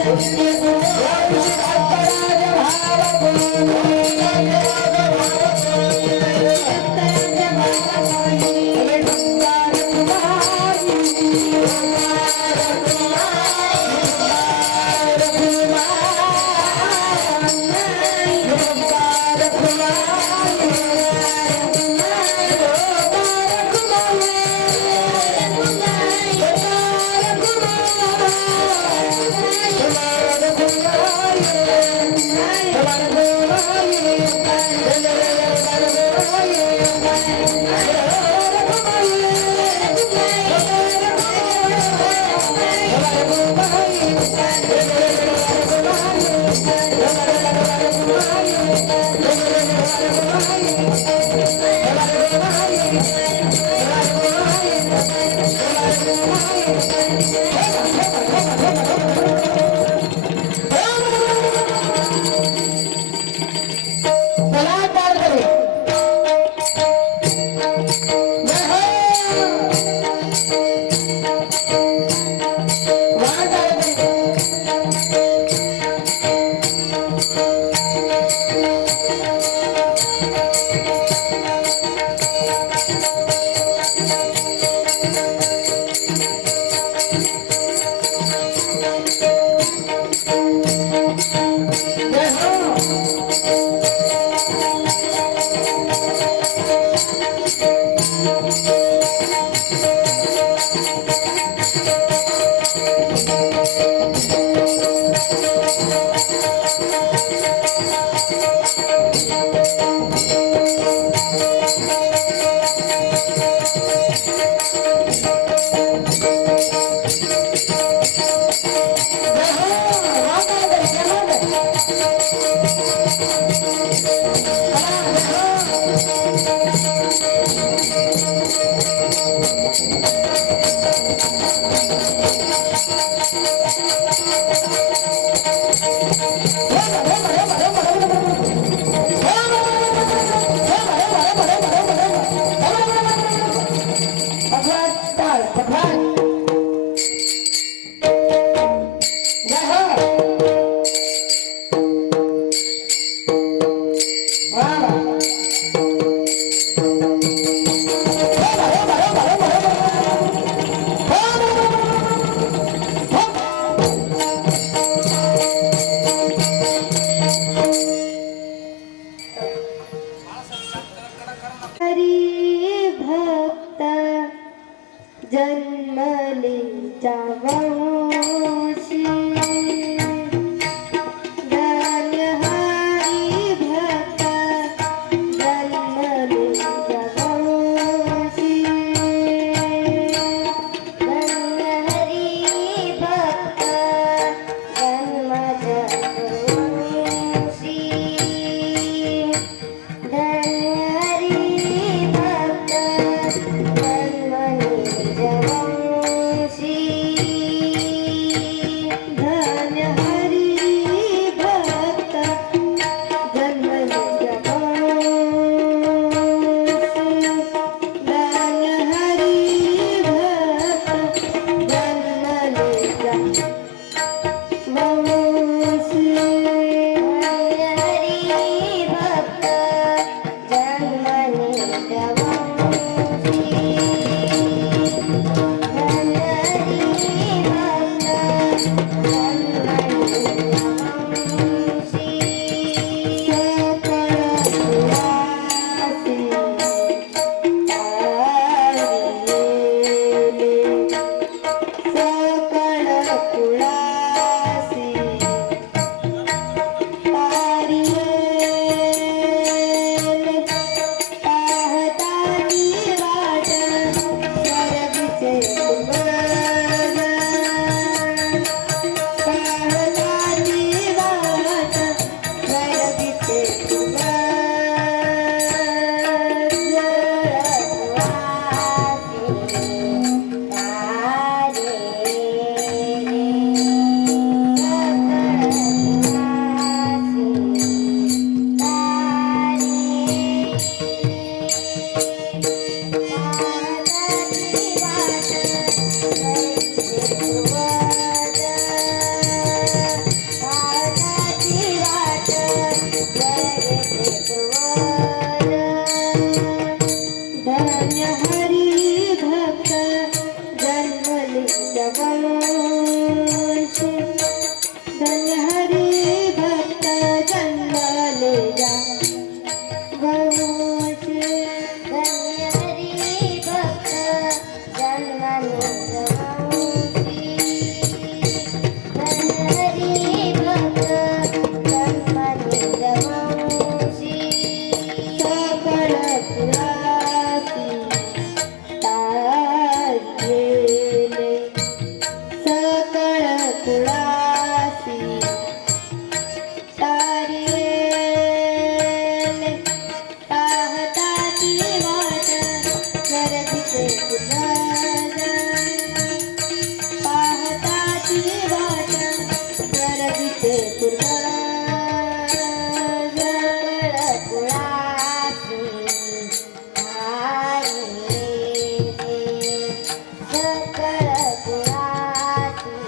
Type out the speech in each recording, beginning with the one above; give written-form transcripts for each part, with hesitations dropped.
सकळ कुळासी तारेले पाहताची वाट गरजीचे कुणाल पाहताची वाट गरजीचे कुणाल कुळासी सकळ कुळासी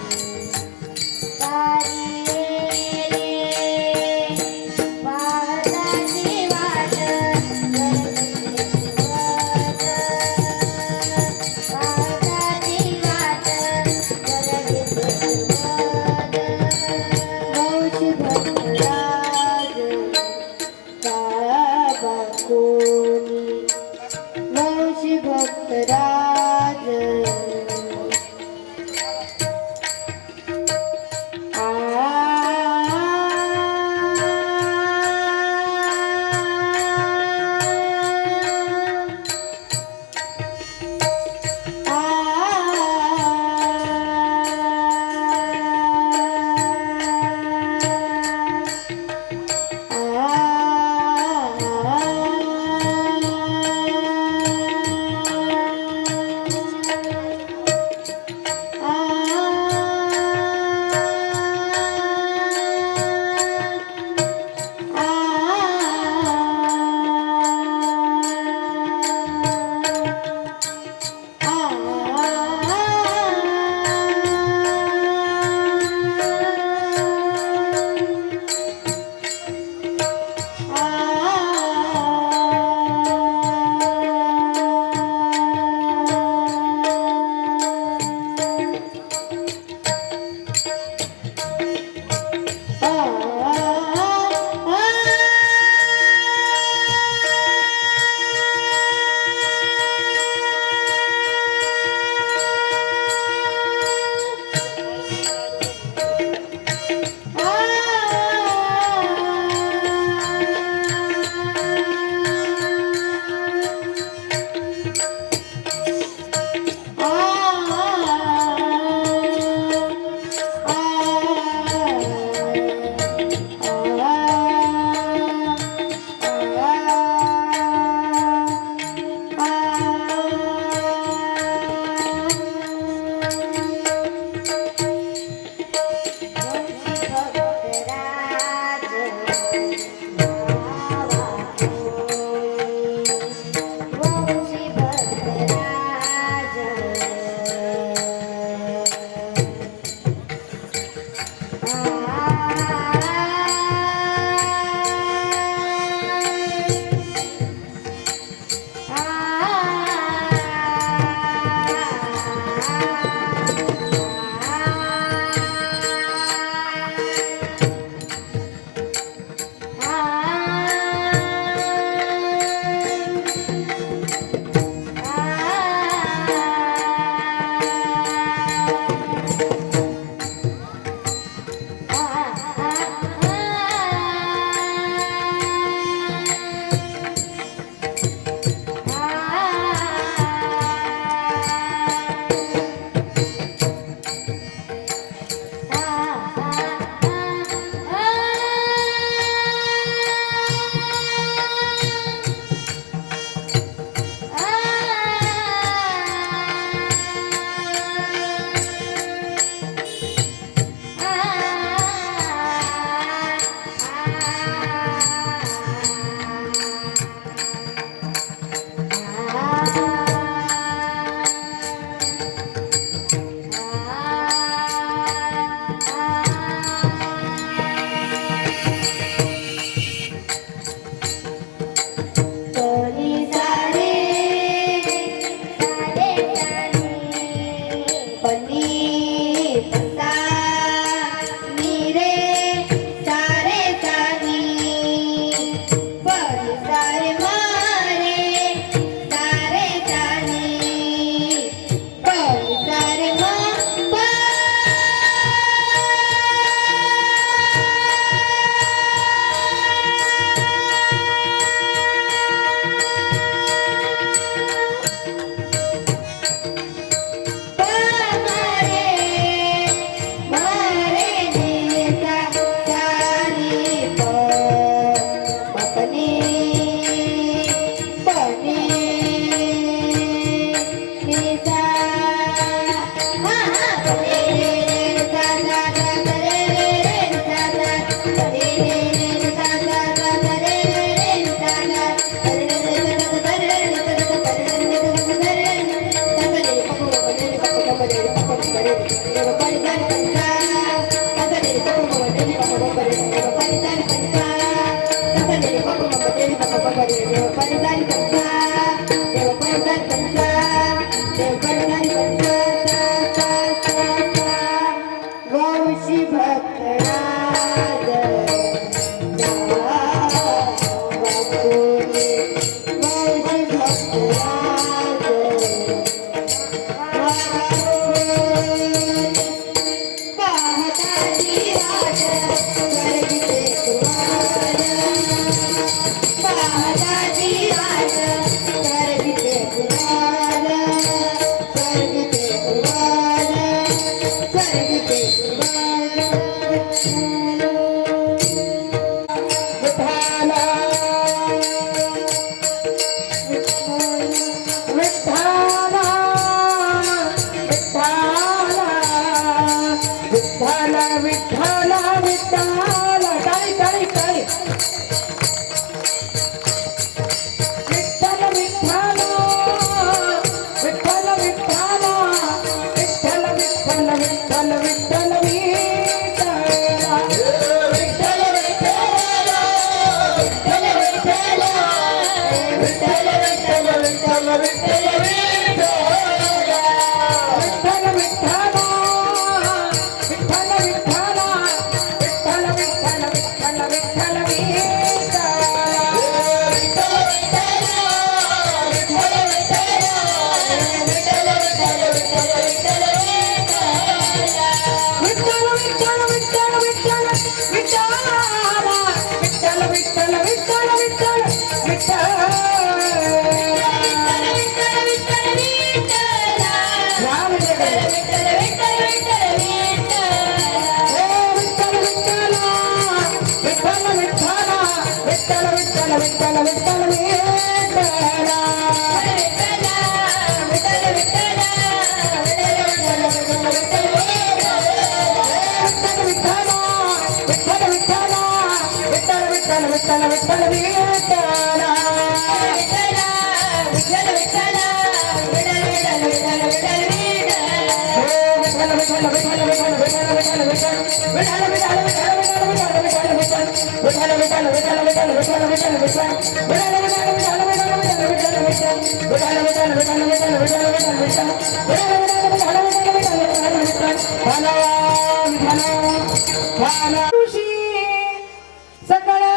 सकळा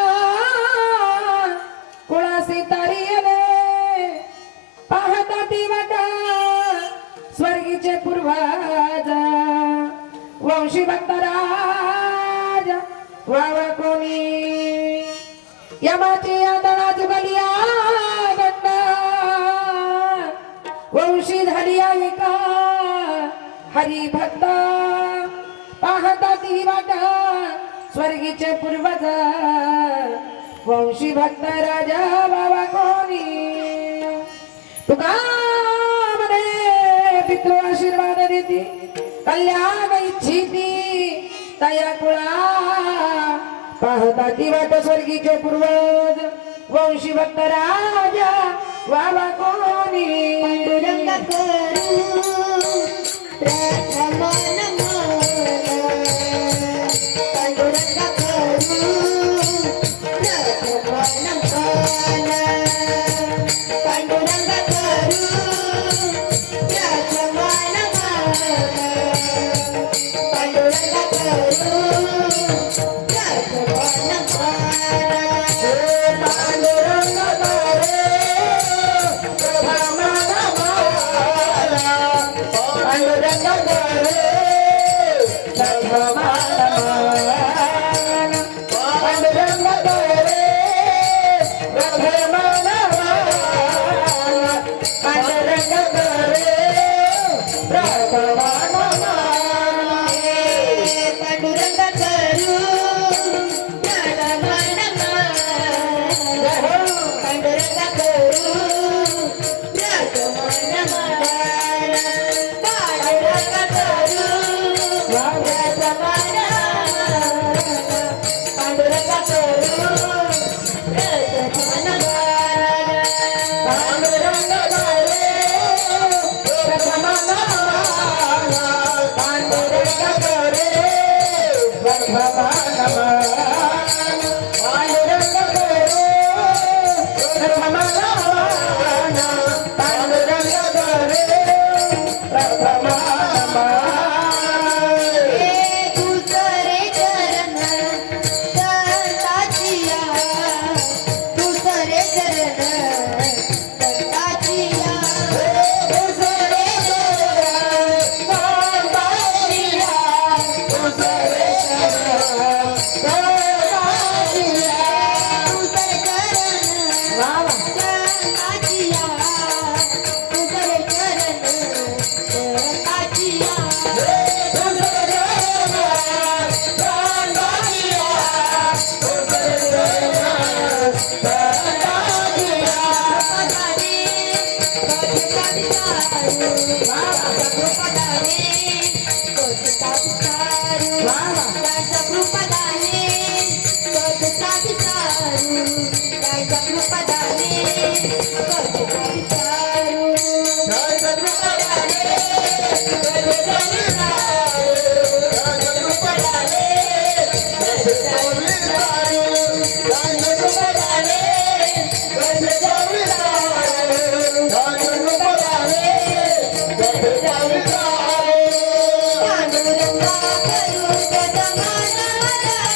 कुळासी तारियले पाहता ती वाटा स्वर्गीचे पूर्वज वंशी भक्तराज वावा कोणी यमाची यातना जुगलिया दंड वंशी झाली ऐका हरी भक्त पाहता ती वाटा स्वर्गीचे पूर्वज वंशी भक्त राजा बाबा कोणी तुका म्हणे पितृ आशीर्वाद देती कल्याण इच्छिती तया कुळा पाहता ती वाट स्वर्गीचे पूर्वज वंशी भक्त राजा बाबा कोणी पांडुरंग करू प्रथम नमन पांडुरंग करू प्रथम नमन पांडुरंग करू प्रथम नमन पांडुरंग करू प्रथम त्याच्या कृपदाने कधीचा विचारू त्याच्या कृपदाने कधीचा विचारू त्याच्या कृपदाने कधीचा विचारू त्याच्या कृपदाने कधीचा विचारू त्याच्या कृपदाने कधीचा विचारू त्याच्या कृपदाने कधीचा विचारू पांडुरंगा करू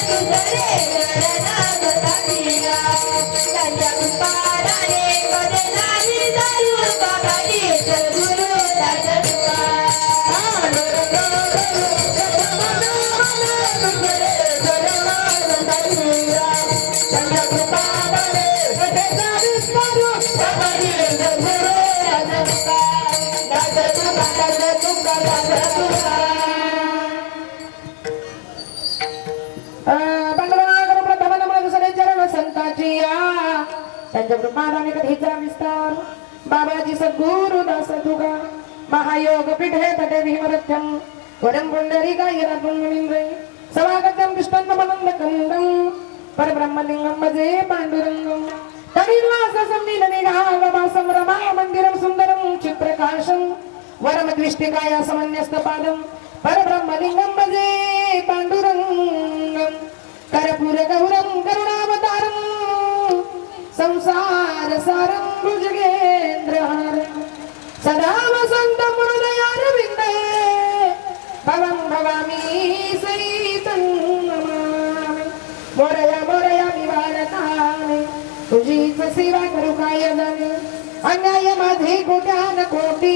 जगमानवाला तुझरे गणनागतानिया त्यांच्या कृपादाने कधी नाही जाऊ बाबाजी सद्गुरु दासरुका पांडुरंगा करू जगमानवाला तुझरे गणनागतानिया त्यांच्या कृपादाने कधी नाही जाऊ बाबाजी सद्गुरु दासरुका दासरुका दासरुका त्यांच्या कृपादाने कधीचा विस्तार बाबाजी सद्गुरु दास तुगा महायोग पीठे तटे भीमरथ्यम वरं पुंडरीकाय मुनींद्रे समागतम विष्णुमनंद कंदम परब्रह्मलिंगम मजे पांडुरंगम तनिर्वास संदीन निघाववासम रमा मंदिरम सुंदरम चित्रकाशम वरमद्विष्टिकाय समन्यस्तपादम परब्रह्मलिंगम मजे पांडुरंगम कर्पूर गौरम करुणावतारम संसार सारं भुजगेन्द्रहारं सदा वसन्तं हृदयारविन्दे भवं भवामि सहितं नमामि मोरया मोरया निवारतानि तुझीच सेवा करू काय जाणे अन्याय माझे कोट्यान कोटी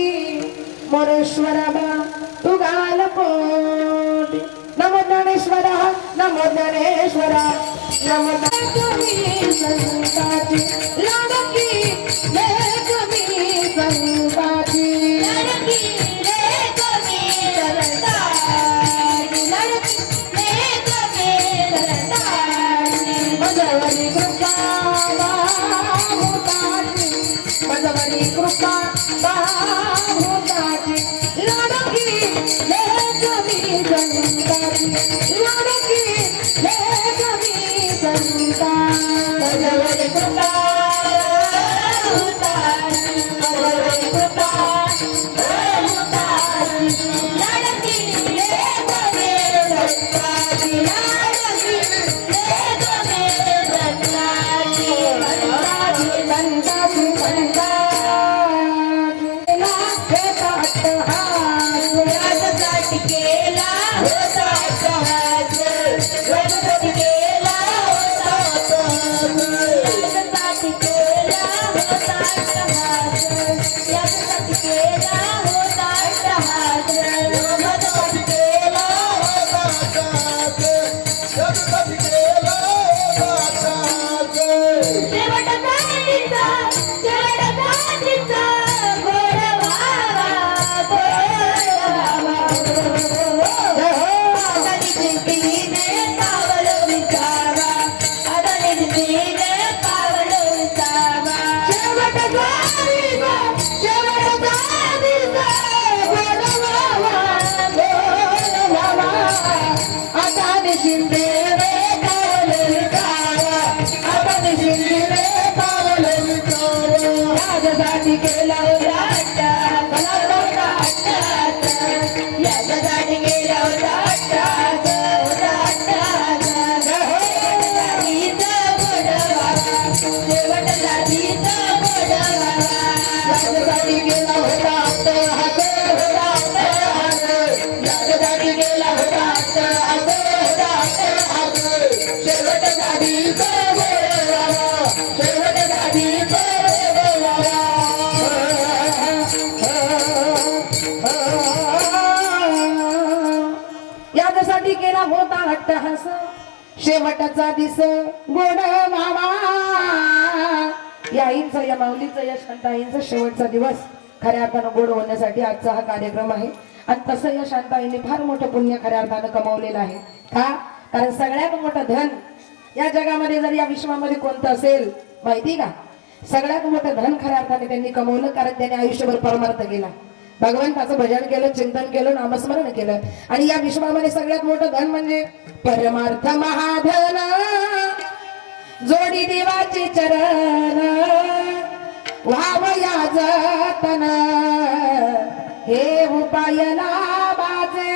मोरेश्वरा तू गाल कोटी नमो ज्ञानेश्वरा नमो ज्ञानेश्वरा नमो संताची लाडकी लेक मी संताची लडकी लेक मी दरदारी लडकी लेक मी दरदारी मजवरी कृपा बाहुताची मजवरी कृपा बाहुताची लाडकी लेक मी संताची लाडकी लेक मी संताची मजवरी कृपा हुतारी मजवरी कृपा हुतारी लडकी लेक मी दरदारी लडकी लेक मी दरदारी संताची याच्यासाठी केला होता अट्टहास याच्यासाठी केला होता याच्यासाठी केला होता अट्टहास याच्यासाठी केला होता अट्टहास माझ्यासाठी केला होता अट्टहास याच्यासाठी केला होता अट्टहास शेवटचा तिचा गोड व्हावा आदानी जिंकलीने पावलं विसावा आदानी जिंकलीने पावलं विसावा शेवटचा दिवस गोड व्हावा आता शिंदे रे पावलं विसावा आता शिंदे रे पावलं विसावा राजसाठी केला होता याच्यासाठी गेला होता अट्टहास शेवटसाठीचा गोडवा राजसाठी गेला होता राजसाठी गेला होता शेवटसाठी शेवटसाठी याच्यासाठी केला होता अट्टहास शेवटचा दिस गोड मावा या आईंचा या माऊलीचा या शांताईंचा शेवटचा दिवस खऱ्या अर्थानं गोड होण्यासाठी आजचा हा कार्यक्रम आहे आणि तसं या शांताईने फार मोठं पुण्य खऱ्या अर्थानं कमावलेलं आहे का कारण सगळ्यात मोठं धन या जगामध्ये जर या विश्वामध्ये कोणतं असेल माहिती का सगळ्यात मोठं धन खऱ्या अर्थाने त्यांनी कमवलं कारण त्यांनी आयुष्यभर परमार्थ केला भगवंताचं भजन केलं, चिंतन केलं, नामस्मरण केलं. आणि या विश्वामध्ये सगळ्यात मोठं धन म्हणजे परमार्थ महाधन, जोडी देवाचे चरण, व्हावया जतन, हे उपाय लाभाचे.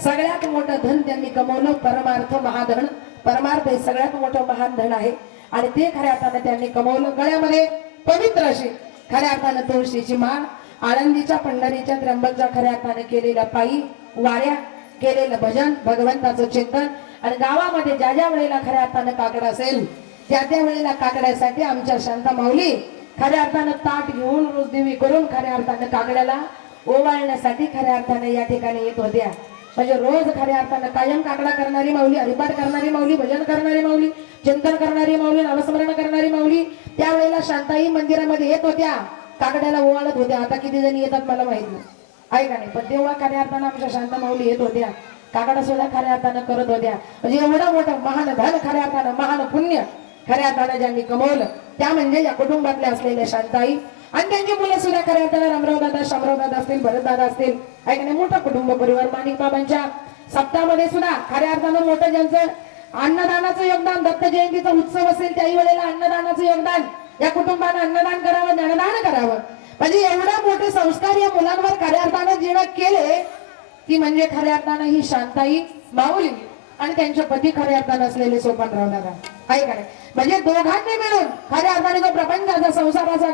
सगळ्यात मोठं धन त्यांनी कमवलं परमार्थ महाधन. परमार्थ हे सगळ्यात मोठं महान धन आहे आणि ते खऱ्या अर्थानं त्यांनी कमवलं. गळ्यामध्ये पवित्र अशी खऱ्या अर्थानं तुळशीची माळ, आळंदीच्या पंढरीच्या त्र्यंबकच्या खऱ्या अर्थानं केलेल्या पायी वाऱ्या, केलेलं भजन, भगवंताचं चिंतन. आणि गावामध्ये ज्या ज्या वेळेला खऱ्या अर्थानं काकड असेल त्या त्या वेळेला काकड्यासाठी आमच्या शांता माऊली खऱ्या अर्थानं ताट घेऊन रोज देवी करून खऱ्या अर्थानं काकड्याला ओवाळण्यासाठी खऱ्या अर्थानं या ठिकाणी येत होत्या. म्हणजे रोज खऱ्या अर्थानं कायम काकडा करणारी माऊली, हरिपाठ करणारी माऊली, भजन करणारी माऊली, चिंतन करणारी माऊली, नामस्मरण करणारी माऊली त्यावेळेला शांताई मंदिरामध्ये येत होत्या, काकड्याला ओवाळत होत्या. आता किती जणी येतात मला माहित नाही, आहे का नाही, पण तेव्हा खऱ्या अर्थानं आमच्या शांता माऊली येत होत्या, काकडा सुद्धा खऱ्या अर्थानं करत होत्या. म्हणजे एवढं मोठं महान धन खऱ्या अर्थानं, महान पुण्य खऱ्या अर्थानं ज्यांनी कमवलं त्या म्हणजे या कुटुंबातल्या असलेल्या शांताई आणि त्यांची मुलं सुद्धा खऱ्या अर्थानं रामराव दादा, शामराव दादा असतील, भरत दादा असतील, आहे का नाही, मोठं कुटुंब परिवार. माणिक बाबांच्या सप्ताहामध्ये सुद्धा खऱ्या अर्थानं मोठं ज्यांचं अन्नदानाचं योगदान, दत्त जयंतीचा उत्सव असेल त्याही वेळेला अन्नदानाचं योगदान, या कुटुंबानं अन्नदान करावं, ज्ञानदान करावं. म्हणजे एवढा मोठे संस्कार या मुलांवर खऱ्या अर्थानं जेव्हा केले ती म्हणजे खऱ्या अर्थानं ही शांताई माऊली आणि त्यांचे पती खऱ्या अर्थानं असलेले सोपानराव दादा, आहे का नाही. म्हणजे दोघांनी मिळून खऱ्या अर्थाने जो प्रपंचाचा संसाराचा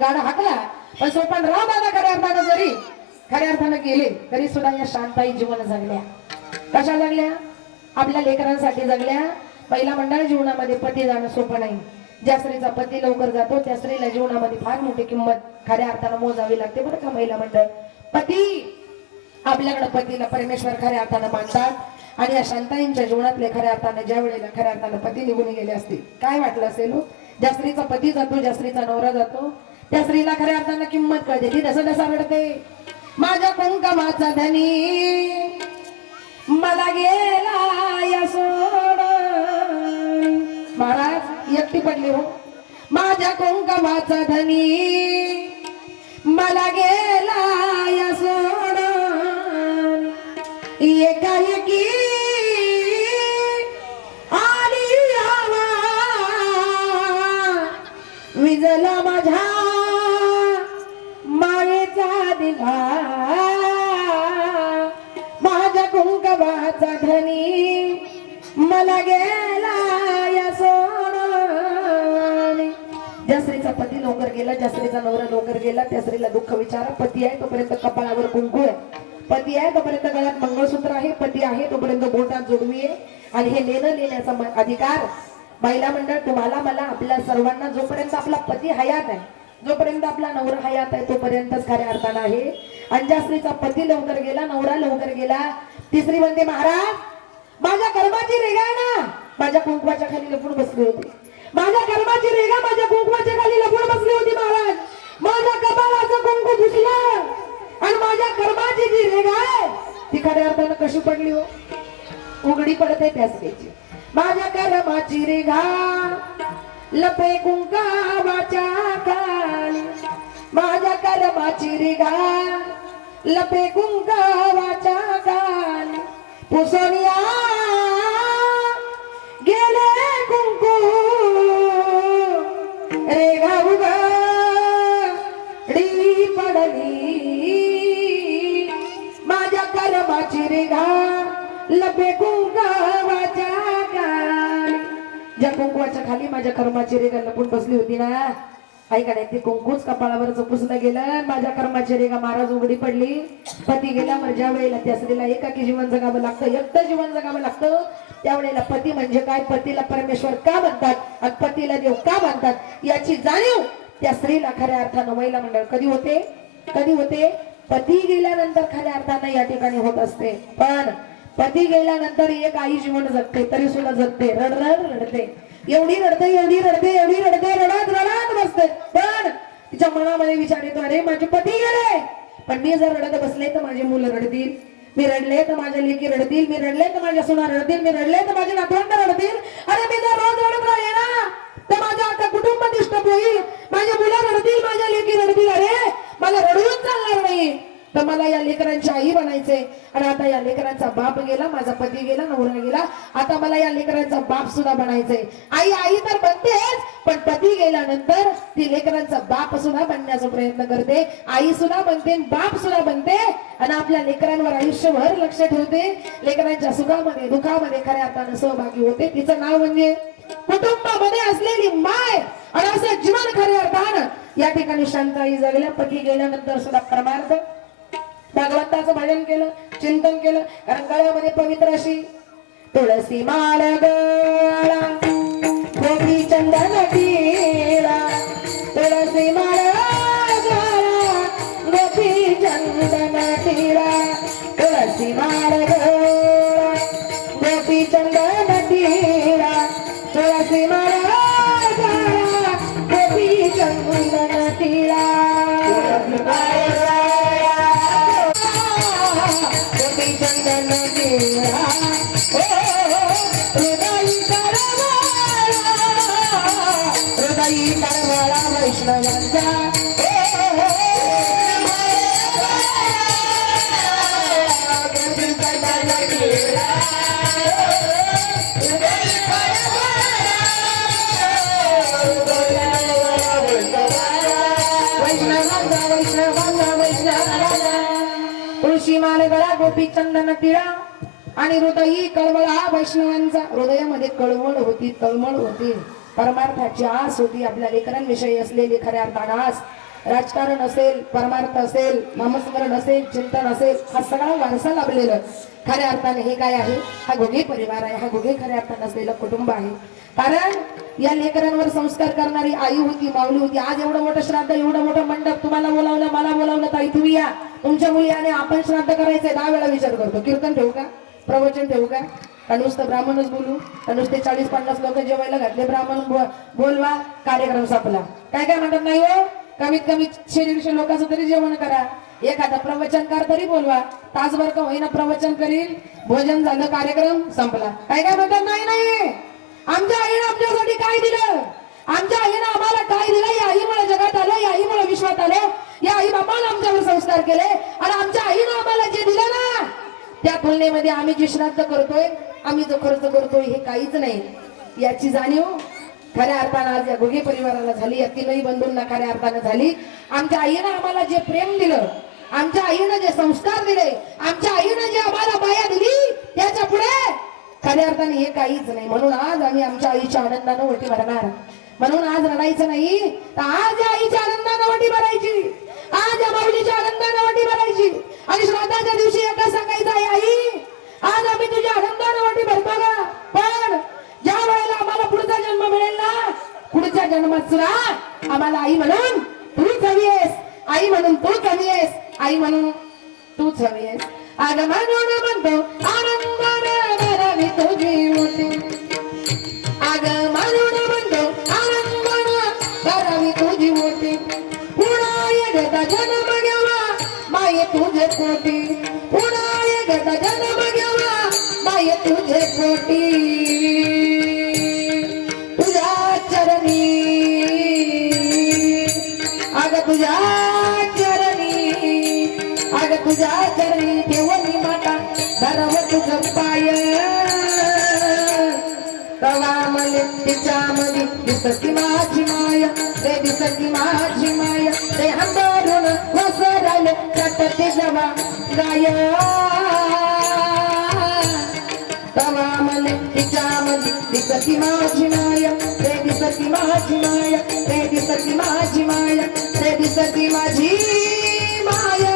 गाडा हाकला, पण सोपानराव दादा खऱ्या अर्थानं जरी खऱ्या अर्थानं गेले तरी सुद्धा या शांताई जीवन जगल्या. कशा जगल्या? आपल्या लेकरांसाठी जगल्या. पहिला मंडळ जीवनामध्ये पती जाणं सोपं नाही. ज्या स्त्रीचा पती लवकर जातो त्या स्त्रीला जीवनामध्ये फार मोठी किंमत खऱ्या अर्थानं मोजावी लागते बरं का. महिला मंडळ पती आपल्याकडे पतीला परमेश्वर खऱ्या अर्थानं मानतात आणि या शांताईंच्या जीवनातले खऱ्या अर्थानं ज्या वेळेला खऱ्या अर्थानं पती निघून गेले असतील काय वाटलं असेल. ज्या स्त्रीचा पती जातो, ज्या स्त्रीचा नवरा जातो त्या स्त्रीला खऱ्या अर्थानं किंमत कळते. ती तसं तसं रडते, माझ्या कुंकमाचा धनी मला गेला या सोड. महाराज एकटी पडली हो. माझ्या कुंकमाचा धनी मला गेला या सोड, एकाएकी आली हवा विजला माझ्या मायेचा दिवा. माझ्या कुंकवाचा धनी मला गेला या सोडून. ज्या स्त्रीचा पती लवकर गेला, ज्या स्त्रीचा नवरा लवकर गेला त्या स्त्रीला दुःख विचारा. पती आहे तोपर्यंत कपाळावर कुंकू आहे, पती आहे तोपर्यंत गळ्यात मंगळसूत्र आहे, पती आहे तोपर्यंत बोटात जोडवी आहे. आणि हे लेणं लेण्याचा अधिकार महिला मंडळ तुम्हाला मला आपल्या सर्वांना जोपर्यंत आपला पती हयात आहे, जोपर्यंत आपला नवरा हयात आहे तोपर्यंतच खऱ्या अर्थानं आहे. आणि ज्या स्त्रीचा पती लवकर गेला, नवरा लवकर गेला, ती स्त्री म्हणते महाराज माझ्या कर्माची रेगा ना माझ्या कुंकवाच्या खाली लपून बसली होती. माझ्या कर्माची रेगा माझ्या कुंकवाच्या खाली लपून बसली होती महाराज. माझ्या कपाळाचं कुंकू दिसलं आणि माझ्या कर्माची जी रेगा आहे ती खऱ्या अर्थानं कशी पडली हो, उघडी पडते त्या स्त्रीची. माझ्या कर्माची रेगा लपे कुंकावाच्या खाली, माझ्या कर्माची रेगा लपे कुंकावाच्या खाली. पुसोनिया गेले कुंकू रेगा उघडी पडली. माझ्या कर्माची रेगा लपे कुंकवाच्या खाली. ज्या कुंकवाच्या खाली माझ्या कर्माची रेगा लपून बसली होती ना, ऐका नाही, ते कुंकूच कपाळावरच पुसलं गेलं. माझ्या कर्माची रेगा महाराज उघडी पडली. पती गेला, मग ज्या वेळेला त्या स्त्रीला एकाकी जीवन जगावं लागतं, एकटं जीवन जगावं लागतं, त्यावेळेला पती म्हणजे काय, पतीला परमेश्वर का म्हणतात आणि पतीला देव का म्हणतात याची जाणीव त्या स्त्रीला खऱ्या अर्थानं महिला मंडळ कधी होते, कधी होते, पती गेल्यानंतर खऱ्या अर्थानं या ठिकाणी होत असते. पण पती गेल्यानंतर एक आई जीवन जगते तरी सुद्धा जगते, रडते, एवढी रडते, एवढी रडते, एवढी रडते, रडत रडत बसते. पण तिच्या मनामध्ये विचार येतो अरे माझे पती गेले, पण मी जर रडत बसले तर माझी मुलं रडतील, मी रडले तर माझ्या लेकी रडतील, मी रडले तर माझ्या सुना रडतील, मी रडले तर माझे नातवंड रडतील. अरे मी जर रोज रडत राहिले ना तर माझं आता कुटुंब डिस्टर्ब होईल, माझ्या मुलं रडतील, माझ्या लेकी रडतील. अरे मला या लेकरांची आई बनायचे आणि आता या लेकरांचा बाप गेला, माझा पती गेला, नवरा गेला, आता मला या लेकरांचा बाप सुद्धा बनायचंय. आई आई तर बनतेच, पण पती गेल्यानंतर ती लेकरांचा बाप सुद्धा बनण्याचा प्रयत्न करते, आई सुद्धा बनते, बाप सुद्धा बनते आणि आपल्या लेकरांवर आयुष्यभर लक्ष ठेवते, लेकरांच्या सुखामध्ये दुःखामध्ये खऱ्या अर्थानं सहभागी होते. तिचं नाव म्हणजे कुटुंबामध्ये असलेली माय. आणि असं जीवन खऱ्या अर्थानं या ठिकाणी शांताई जगल्या. पती गेल्यानंतर सुद्धा परमार्थ भगवंताचं भजन केलं, चिंतन केलं. कारण गळ्यामध्ये पवित्र अशी तुळसी माळ गळा, गोपी चंदन टिळा, तुळसी माळ गळा, गोपी चंदन टिळा, तुळसी माळ गळा, गोपी चंदन टिळा, तुळसी माळ गळा, गोपी चंदन टिळा. गोपी चंदन टिळा, हृदयी करवळा वैष्णवांचा. तुळशी माळगळा, गोपी चंदन टिळा आणि हृदयी कळवळा वैष्णवांचा. हृदयामध्ये कळवळ होती, तळमळ होती, परमार्थाची आस होती, आपल्या लेकरांविषयी असलेली खऱ्या अर्थानं आस. राजकारण असेल, परमार्थ असेल, नामस्मरण असेल, चिंतन असेल, हा सगळा वारसा लाभलेलं खऱ्या अर्थाने हे काय आहे, हा घोगे परिवार आहे, हा घोगे खऱ्या अर्थानं असलेलं कुटुंब आहे. कारण या लेकरांवर संस्कार करणारी आई होती, माऊली होती. आज एवढं मोठं श्राद्ध, एवढं मोठं मंडप, तुम्हाला बोलावलं, मला बोलावलं, ताई तुम्ही या, तुमच्या मुली आणि आपण श्राद्ध करायचंय. 10 वेळा विचार करतो, कीर्तन ठेवू का, प्रवचन ठेवू का, का नुसतं ब्राह्मणच बोलू, का नुसते 40-50 लोक जेवायला घातले, ब्राह्मण बोलवा, कार्यक्रम संपला. काय काय म्हणतात, नाही हो, कमीत कमी 100-150 लोकांचं तरी जेवण करा, एखादा प्रवचनकार तरी बोलवा, तासभर का होईना प्रवचन करील, भोजन झालं, कार्यक्रम संपला. काय काय म्हणतात, नाही नाही, आमच्या आईनं आमच्यासाठी काय दिलं, आमच्या आईनं आम्हाला काय दिलं, या आईमुळे जगात आलो, या आईमुळे विश्वात आलो, या आई बाबाला आमच्यावर संस्कार केले आणि आमच्या आईनं आम्हाला जे दिलं ना, त्या तुलनेमध्ये आम्ही जे श्राद्ध करतोय, आम्ही जो खर्च करतोय, हे काहीच नाही. याची जाणीव खऱ्या अर्थानं आज या घोगे परिवाराला झाली, या तीनही बंधूंना खऱ्या अर्थानं झाली. आमच्या आईनं आम्हाला जे प्रेम दिलं, आमच्या आईनं जे संस्कार दिले, आमच्या आईनं जे आम्हाला माया दिली, त्याच्या पुढे खऱ्या अर्थाने हे काहीच नाही. म्हणून आज आम्ही आमच्या आईच्या आनंदानं वटी भरणार. म्हणून आज रडायचं नाही, तर आज या आईच्या आनंदानं वटी भरायची, आज या माऊलीच्या आनंदानं वटी भरायची. आणि श्राद्धाच्या दिवशी एकच सांगायचं आहे, आई आज आम्ही तुझ्या आनंदानं वटी भरतो का, पण ज्या वेळेला आम्हाला पुढचा जन्म मिळेल ना, पुढच्या जन्मात सुद्धा आम्हाला आई म्हणून तूच हवी आहेस, आई म्हणून तूच हवी आहेस, आई म्हणून तूच हवी आहेस. आग म्हणून म्हणतो आनंदाने भरावी तुझी ओटी, आग म्हणून म्हणतो आनंदाने भरावी तुझी ओटी. पुन्हा एकदा जन्म घ्यावा माये तुझे पोटी, पुन्हा एकदा जन्म घ्यावा माये तुझे पोटी. तुझ्या चरणी, अग तुझ्या चरणी, अग तुझ्या चरणी ठेवली माता धरव तुझं पाय. तवा मले तिच्यामध्ये दिसती माझी माया रे, दिसती माझी माया रे, हंबरून वसराल चटते जवा गाय. तवा मले तिच्यामध्ये दिसती माझी माया रे, दिसती माझी माया रे, दिसती माझी माया रे, दिसती माझी माया.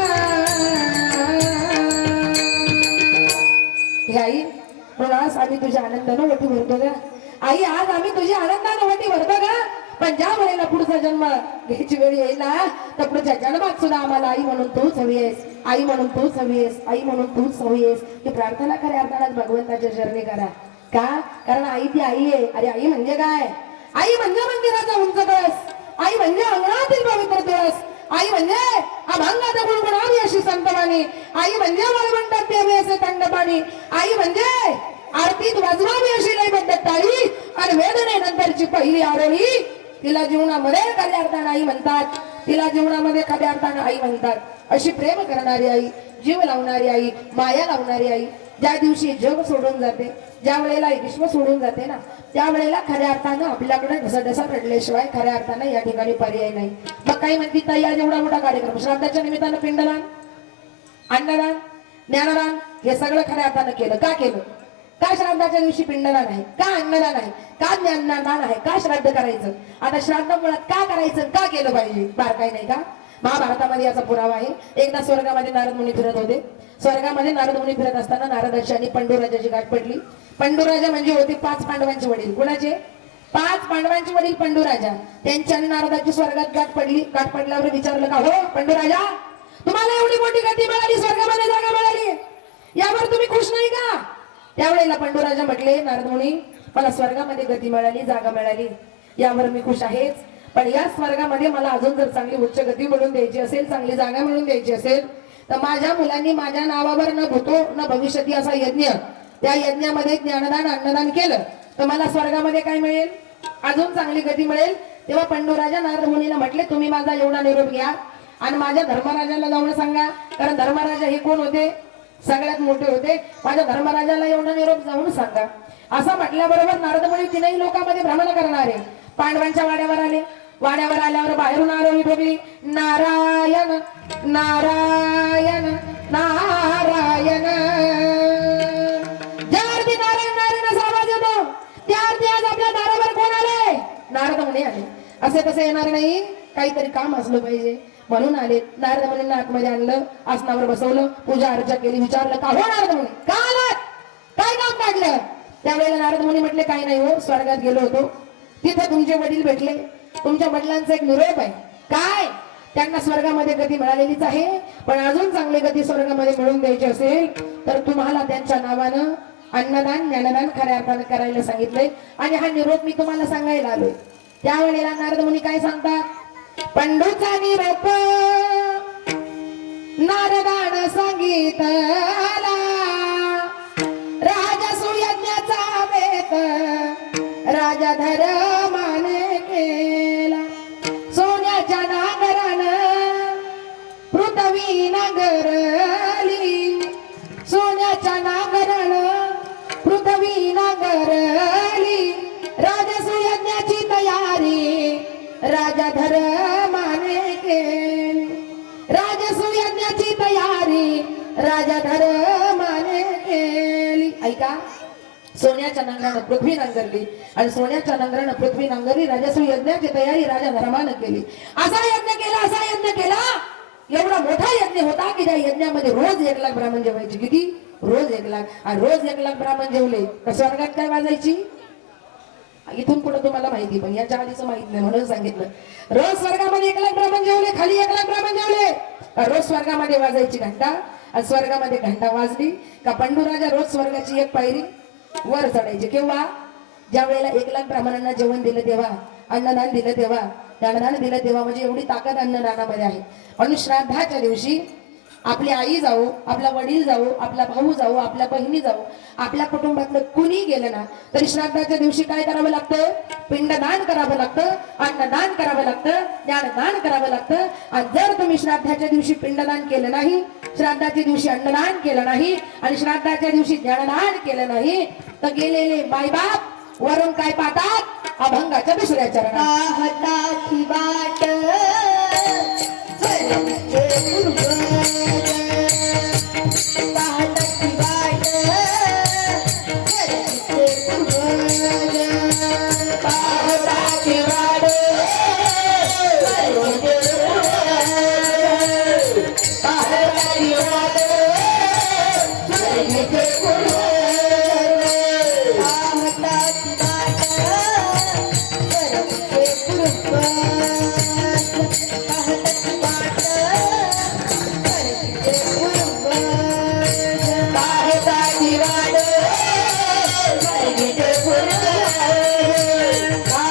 हे आई, म्हणून आज आम्ही तुझ्या आनंदानं वटी भरतो का, आई आज आम्ही तुझ्या आनंदानं वटी भरतो का, पण ज्या वेळेला पुढचा जन्म घ्यायची वेळ येईल ना, तर पुढच्या जन्मात सुद्धा आम्हाला आई म्हणून तूच हवी आहेस, आई म्हणून तूच हवी आहेस, आई म्हणून तूच हवी आहेस. ही प्रार्थना खऱ्या अर्थानं भगवंताच्या चरणी करा. का, कारण आई ती आई आहे. अरे आई म्हणजे काय, आई म्हणजे मंदिराचा उंच कळस, आई म्हणजे अंगणातील पवित्र तुळस, आई म्हणजे अभंगात गुणगुणावी अशी संतवाणी, आई म्हणजे वळवंटात प्यावे असे थंड पाणी, आई म्हणजे आरतीत वाजवावी अशी लयबद्ध टाळी आणि वेदनेनंतरची पहिली आरोळी. तिला जीवनामध्ये खऱ्या अर्थानं आई म्हणतात, तिला जीवनामध्ये खऱ्या अर्थानं आई म्हणतात. अशी प्रेम करणारी आई, जीव लावणारी आई, माया लावणारी आई ज्या दिवशी जग सोडून जाते, ज्या वेळेला विश्व सोडून जाते ना, त्यावेळेला खऱ्या अर्थानं आपल्याकडे ढसाढसा रडल्याशिवाय खऱ्या अर्थानं या ठिकाणी पर्याय नाही. मग काही म्हणती ताई आज एवढा मोठा कार्यक्रम, श्राद्धाच्या निमित्तानं पिंडदान, अन्नदान, ज्ञानदान हे सगळं खऱ्या अर्थानं केलं. का केलं? का श्राद्धाच्या दिवशी पिंडदान आहे, का अन्नदान आहे, का ज्ञानदान आहे, का श्राद्ध करायचं? आता श्राद्ध मुळात का करायचं, का केलं पाहिजे? बारकाई नाही का? महाभारतामध्ये याचा पुरावा आहे. एकदा स्वर्गामध्ये नारद मुनी फिरत होते. स्वर्गामध्ये नारद मुनी फिरत असताना नारदाची आणि पंडूराजाची गाठ पडली. पंडूराजा म्हणजे होते 5 पांडवांचे वडील. कुणाचे? 5 पांडवांचे वडील पंडूराजा. त्यांच्या आणि नारदाची स्वर्गात गाठ पडली. गाठ पडल्यावर विचारलं का, हो पंडूराजा, तुम्हाला एवढी मोठी गती मिळाली, स्वर्गामध्ये जागा मिळाली, यावर तुम्ही खुश नाही का? त्यावेळेला पंडूराजा म्हटले, नारद मुनी, मला स्वर्गामध्ये गती मिळाली, जागा मिळाली, यावर मी खुश आहेच. पण या स्वर्गामध्ये मला अजून जर चांगली उच्च गती मिळून द्यायची असेल, चांगली जागा मिळून द्यायची असेल, तर माझ्या मुलांनी माझ्या नावावर न भूतो न भविष्यती असा यज्ञ, त्या यज्ञामध्ये ज्ञानदान अन्नदान केलं तर मला स्वर्गामध्ये काय मिळेल? अजून चांगली गती मिळेल. तेव्हा पंडूराजा नारद मुनीला म्हटले, तुम्ही माझा एवढा निरोप घ्या आणि माझ्या धर्मराजाला जाऊन सांगा, कारण धर्मराजा हे कोण होते? सगळ्यात मोठे होते. माझ्या धर्मराजाला एवढा निरोप जाऊन सांगा. असं म्हटल्याबरोबर नारद मुनी 3 लोकांमध्ये भ्रमण करणारे पांडवांच्या वाड्यावर आले. वाड्यावर आल्यावर बाहेरून आरोळी ठोकली, नारायण नारायण नारायण. ज्यावरती नारायण नारायण असा आवाज येतो त्यावरती आज आपल्या दारावर कोण आले? नारद मुनी आले. असे तसे येणार नाही, काहीतरी काम असलं पाहिजे म्हणून आले. नारद मुनींना आतमध्ये आणलं, आसनावर बसवलं, पूजा अर्चा केली. विचारलं, का हो नारद मुनी, का आलात, काय काम काढलं? त्यावेळेला नारद मुनी म्हटले, काही नाही हो, स्वर्गात गेलो होतो, तिथे तुमचे वडील भेटले, तुमच्या वडिलांचा एक निरोप आहे. काय? त्यांना स्वर्गामध्ये गती मिळालेलीच आहे, पण अजून चांगली गती स्वर्गामध्ये मिळवून द्यायची असेल तर तुम्हाला त्यांच्या नावानं अन्नदान ज्ञानदान खऱ्या अर्थानं करायला सांगितलंय आणि हा निरोप मी तुम्हाला सांगायला आलोय. त्यावेळेला नारद मुनी काय सांगतात? पंडूचा निरोप नारदान सांगितला, राजसू यज्ञाचा वेत राजा धर्माने केला. सोन्याच्या नांगरानं पृथ्वी नांगरली, सोन्याच्या नांगरानं पृथ्वी नांगरली. राजसू यज्ञाची तयारी राजा धर्माने केली, राजसू यज्ञाची तयारी राजा धर्माने केली. ऐका, सोन्याच्या नांगरानं पृथ्वी नांगरली आणि सोन्याच्या नांगरानं पृथ्वी नांगरली, राजसू यज्ञाची तयारी राजा धर्मानं केली. असा यज्ञ केला, असा यज्ञ केला, एवढा मोठा यज्ञ होता की त्या यज्ञामध्ये रोज 1 लाख ब्राह्मण जेवायचे. किती? रोज 1 लाख. आणि रोज 1 लाख ब्राह्मण जेवले तर स्वर्गात काय वाजायची? इथून पुढे तुम्हाला माहिती, पण याच्या आधीच माहित नाही म्हणून सांगितलं. रोज स्वर्गामध्ये 1 लाख ब्राह्मण जेवले, खाली 1 लाख ब्राह्मण जेवले. रोज स्वर्गामध्ये वाजायची घंटा आणि स्वर्गामध्ये घंटा वाजली का पंडूराजा रोज स्वर्गाची 1 पायरी वर चढायचे. केव्हा? ज्या वेळेला 1 लाख ब्राह्मणांना जेवण दिलं तेव्हा, अन्नदान दिलं तेव्हा, ज्ञानदान दिलं तेव्हा. म्हणजे एवढी ताकद अन्नदानामध्ये आहे. म्हणून श्राद्धाच्या दिवशी आपली आई जाऊ, आपला वडील जाऊ, आपला भाऊ जाऊ, आपल्या बहिणी जाऊ, आपल्या कुटुंबातलं कुणी गेलं ना तरी श्राद्धाच्या दिवशी काय करावं लागतं? पिंडदान करावं लागतं, अन्नदान करावं लागतं, ज्ञानदान करावं लागतं. आणि जर तुम्ही श्राद्धाच्या दिवशी पिंडदान केलं नाही, श्राद्धाच्या दिवशी अन्नदान केलं नाही आणि श्राद्धाच्या दिवशी ज्ञानदान केलं नाही तर गेलेले मायबाप वरून काय पाहतात? अभंगाच्या दुसऱ्या चरणात. पाहताची वाट स्वर्गाचे पूर्वज, पाहताची वाट स्वर्गाचे पूर्वज, पाहताची वाट स्वर्गाचे पूर्वज, पाहताची वाट स्वर्गाचे पूर्वज,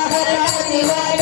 पाहताची वाट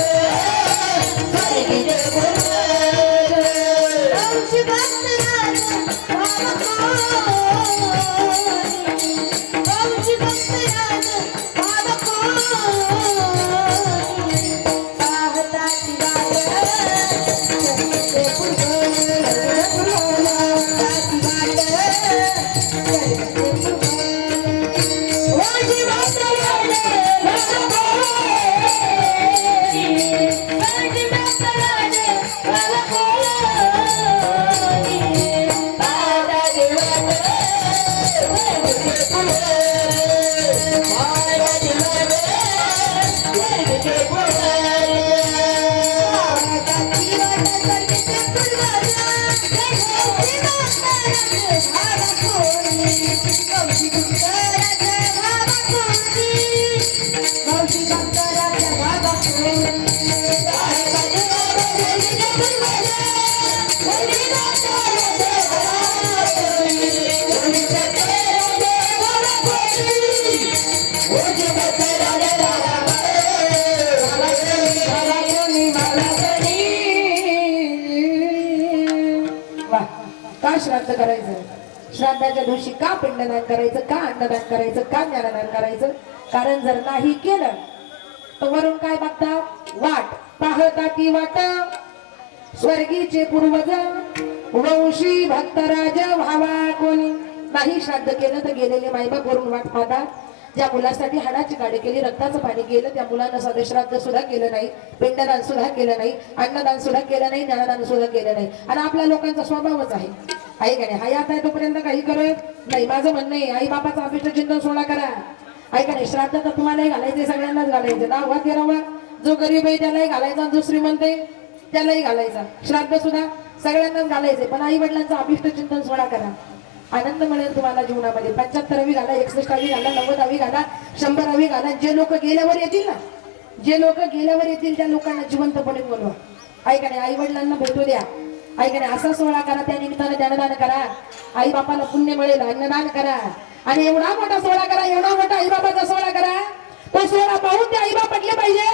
वाह, का श्राद्ध करायचं? श्राद्धाच्या दिवशी का पिंडदान करायचं, का अन्नदान करायचं, का ज्ञानदान करायचं? कारण जर नाही केलं तर वरून काय बघता? वाट पाहता ती वाट स्वर्गीचे पूर्वज वंशी भक्तराज व्हावा कोणी. नाही श्राद्ध केलं तर गेलेले मायबाप वरून वाट पाहतात. ज्या मुलासाठी हाडाची गाडी केली, रक्ताचं पाणी केलं, त्या मुलांना साधे श्राद्ध सुद्धा केलं नाही, पिंडदान सुद्धा केलं नाही, अन्नदान सुद्धा केलं नाही, ज्ञानदान सुद्धा केलं नाही. आणि आपल्या लोकांचा स्वभावच आहे का नाही? आई आता तोपर्यंत काही करत नाही. माझं म्हणणं आहे, आई बापाचं अभिष्ट चिंतन सोडा करा. ऐका नाही, श्राद्ध तर तुम्हालाही घालायचे, सगळ्यांनाच घालायचे. 10वा 13वा जो गरीब आहे त्यालाही घालायचा, जो श्रीमंत आहे त्यालाही घालायचा. श्राद्ध सुद्धा सगळ्यांनाच घालायचे. पण आई वडिलांचं अभिष्ट चिंतन सोडा करा. आनंद मिळेल तुम्हाला जीवनामध्ये. 75वी घाला, 61वी घाला, 90वी घाला, 100वी घाला. जे लोक गेल्यावर येतील ना, जे लोक गेल्यावर येतील त्या लोकांना जिवंतपणे बोलवा. ऐका नाही, आई वडिलांना भेटू द्या. ऐका नाही, असा सोहळा करा, त्या निमित्तानं ज्ञानदान करा, आई बापाला पुण्य मिळेल. अन्नदान करा आणि एवढा मोठा सोहळा करा, एवढा मोठा आई बाबाचा सोहळा करा. तो सोहळा पाहून ते आई बाप पटले पाहिजे.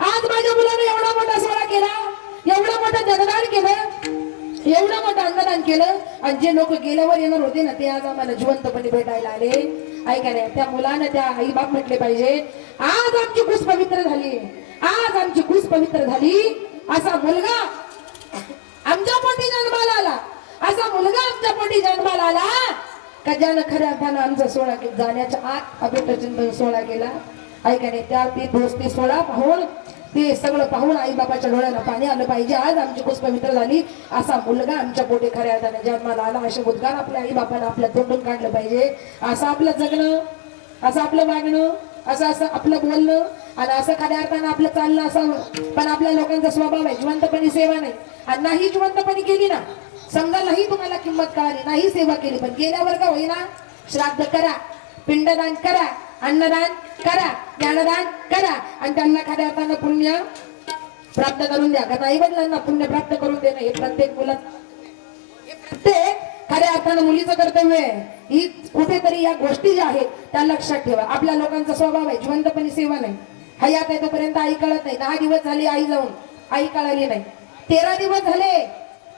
आज माझ्या मुलाने एवढा मोठा सोहळा केला, एवढं मोठं ज्ञानदान केलं, एवढं मोठं अन्नदान केलं, आणि जे लोक गेल्यावर येणार होते ना ते आज आम्हाला जिवंतपणे भेटायला आले. ऐका नाही, त्या मुलानं त्या आई बाप म्हटले पाहिजे, आज आमची कुस पवित्र झाली, आज आमची कुस पवित्र झाली. असा मुलगा आमच्या पोटी जन्माला आला, असा मुलगा आमच्या पोटी जन्माला आला का ज्यानं खऱ्या अर्थानं आमचा सोहळा जाण्याच्या आत अभिष्ट चिंतन सोहळा केला. ऐका नाही, त्या ती दोस्ती सोहळा पाहून, ते सगळं पाहून आई बाबाच्या डोळ्याला पाणी आलं पाहिजे. आज आमची कुस पवित्र झाली, असा मुलगा आमच्या पोटी खऱ्या अर्थाने जन्माला आला. असे उद्गार आपल्या आई बापाला आपल्या तोंडून काढलं पाहिजे. असं आपलं जगणं, असं आपलं वागणं, असं आपलं बोलणं आणि असं खऱ्या अर्थानं आपलं चालणं असावं. पण आपल्या लोकांचा स्वभाव आहे जिवंतपणी सेवा नाही. आणि नाही जिवंतपणी केली ना, समजा नाही तुम्हाला किंमत कळाली, नाही सेवा केली, पण गेल्यावर का होईना श्राद्ध करा, पिंडदान करा, अन्नदान करा, ज्ञानदान करा, आणि त्यांना खऱ्या अर्थानं पुण्य प्राप्त करून द्या. कारण आई वडिलांना पुण्य प्राप्त करून देणं हे प्रत्येक खऱ्या अर्थानं मुलीचं कर्तव्य आहे. ही कुठेतरी या गोष्टी ज्या आहेत त्या लक्षात ठेवा. आपल्या लोकांचा स्वभाव आहे जिवंतपणी सेवा नाही. हयात आहे तोपर्यंत आई कळत नाही. 10 दिवस झाले आई जाऊन, आई कळाली नाही. 13 दिवस झाले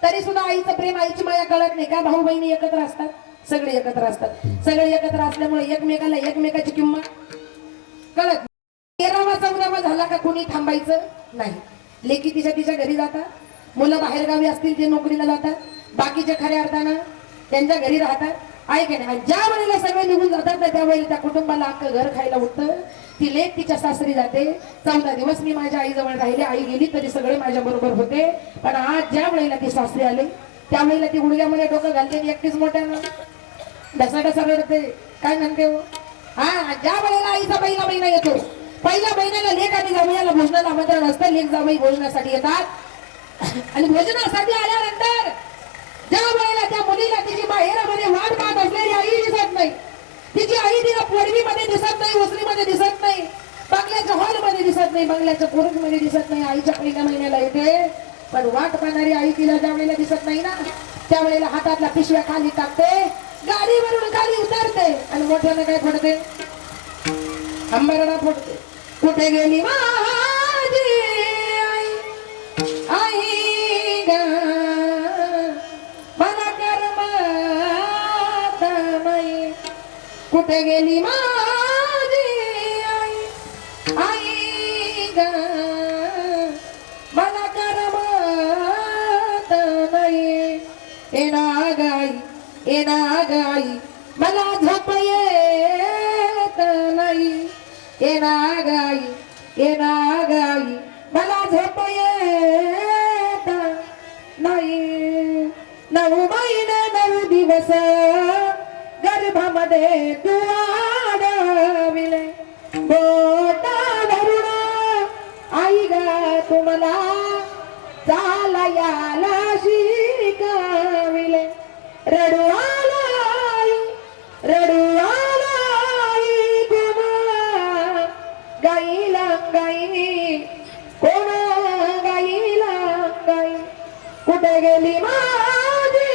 तरी सुद्धा आईचं प्रेम, आईची माया कळत नाही. का? भाऊ बहिणी एकत्र असतात, सगळे एकत्र असतात. सगळे एकत्र असल्यामुळे एकमेकाला एकमेकाची किंमत कळत. 13वा 14वा झाला का कोणी थांबायचं नाही. लेकी तिच्या घरी जातात, मुलं बाहेर गावी असतील ते नोकरीला जातात, बाकीच्या खऱ्या अर्थानं त्यांच्या घरी राहतात. ऐक नाही, ज्या वेळेला सगळे निघून जातात ना त्यावेळेला त्या कुटुंबाला अख्खं घर खायला उठतं. ती लेक तिच्या सासरी जाते. 14 दिवस मी माझ्या आईजवळ राहिले, आई गेली तरी सगळे माझ्या बरोबर होते. पण आज ज्या वेळेला ती सासरी आली त्यावेळेला ती गुडघ्यामध्ये डोकं घालते, एकटीच मोठ्यानं ढसाढसा रडते. काय म्हणते हो? हा, ज्या वेळेला आईचा पहिला महिना येतो, पहिल्या महिन्याला लेक आणि जावयाला भोजनाला आमंत्रण असतं. लेक जावई भोजनासाठी येतात आणि भोजनासाठी आल्यानंतर ज्या वेळेला त्या मुलीला तिची बाहेरामध्ये वाट पाहत असलेली आई दिसत नाही, तिची आई तिला पोडवीमध्ये दिसत नाही, ओसरीमध्ये दिसत नाही, बंगल्याच्या हॉलमध्ये दिसत नाही, बंगल्याच्या कोरटमध्ये दिसत नाही. आईच्या पहिल्या महिन्याला येते, पण वाट पाहणारी आई तिला ज्या वेळेला दिसत नाही ना त्यावेळेला हातातला पिशव्या खाली टाकते, गाडीवरून खाली उतरते आणि मोठ्याने काय फोडते? अंबरडा फोडते. कुठे गेली माझी आई, आई ग मला करमत नाही. कुठे गेली माझी आई, आई ग मला करमत नाही. येना गाई मला झोप येत नाही. येना गाई येना गाई मला झोप येत नाही 9 महिने 9 दिवस गर्भामध्ये तू आडविले बोटा धरून आई ग तुम्हाला चालायला शिकविले रडू आलाई कोण गाईला गाई कोण गाईला गाई कुठे गेली माझी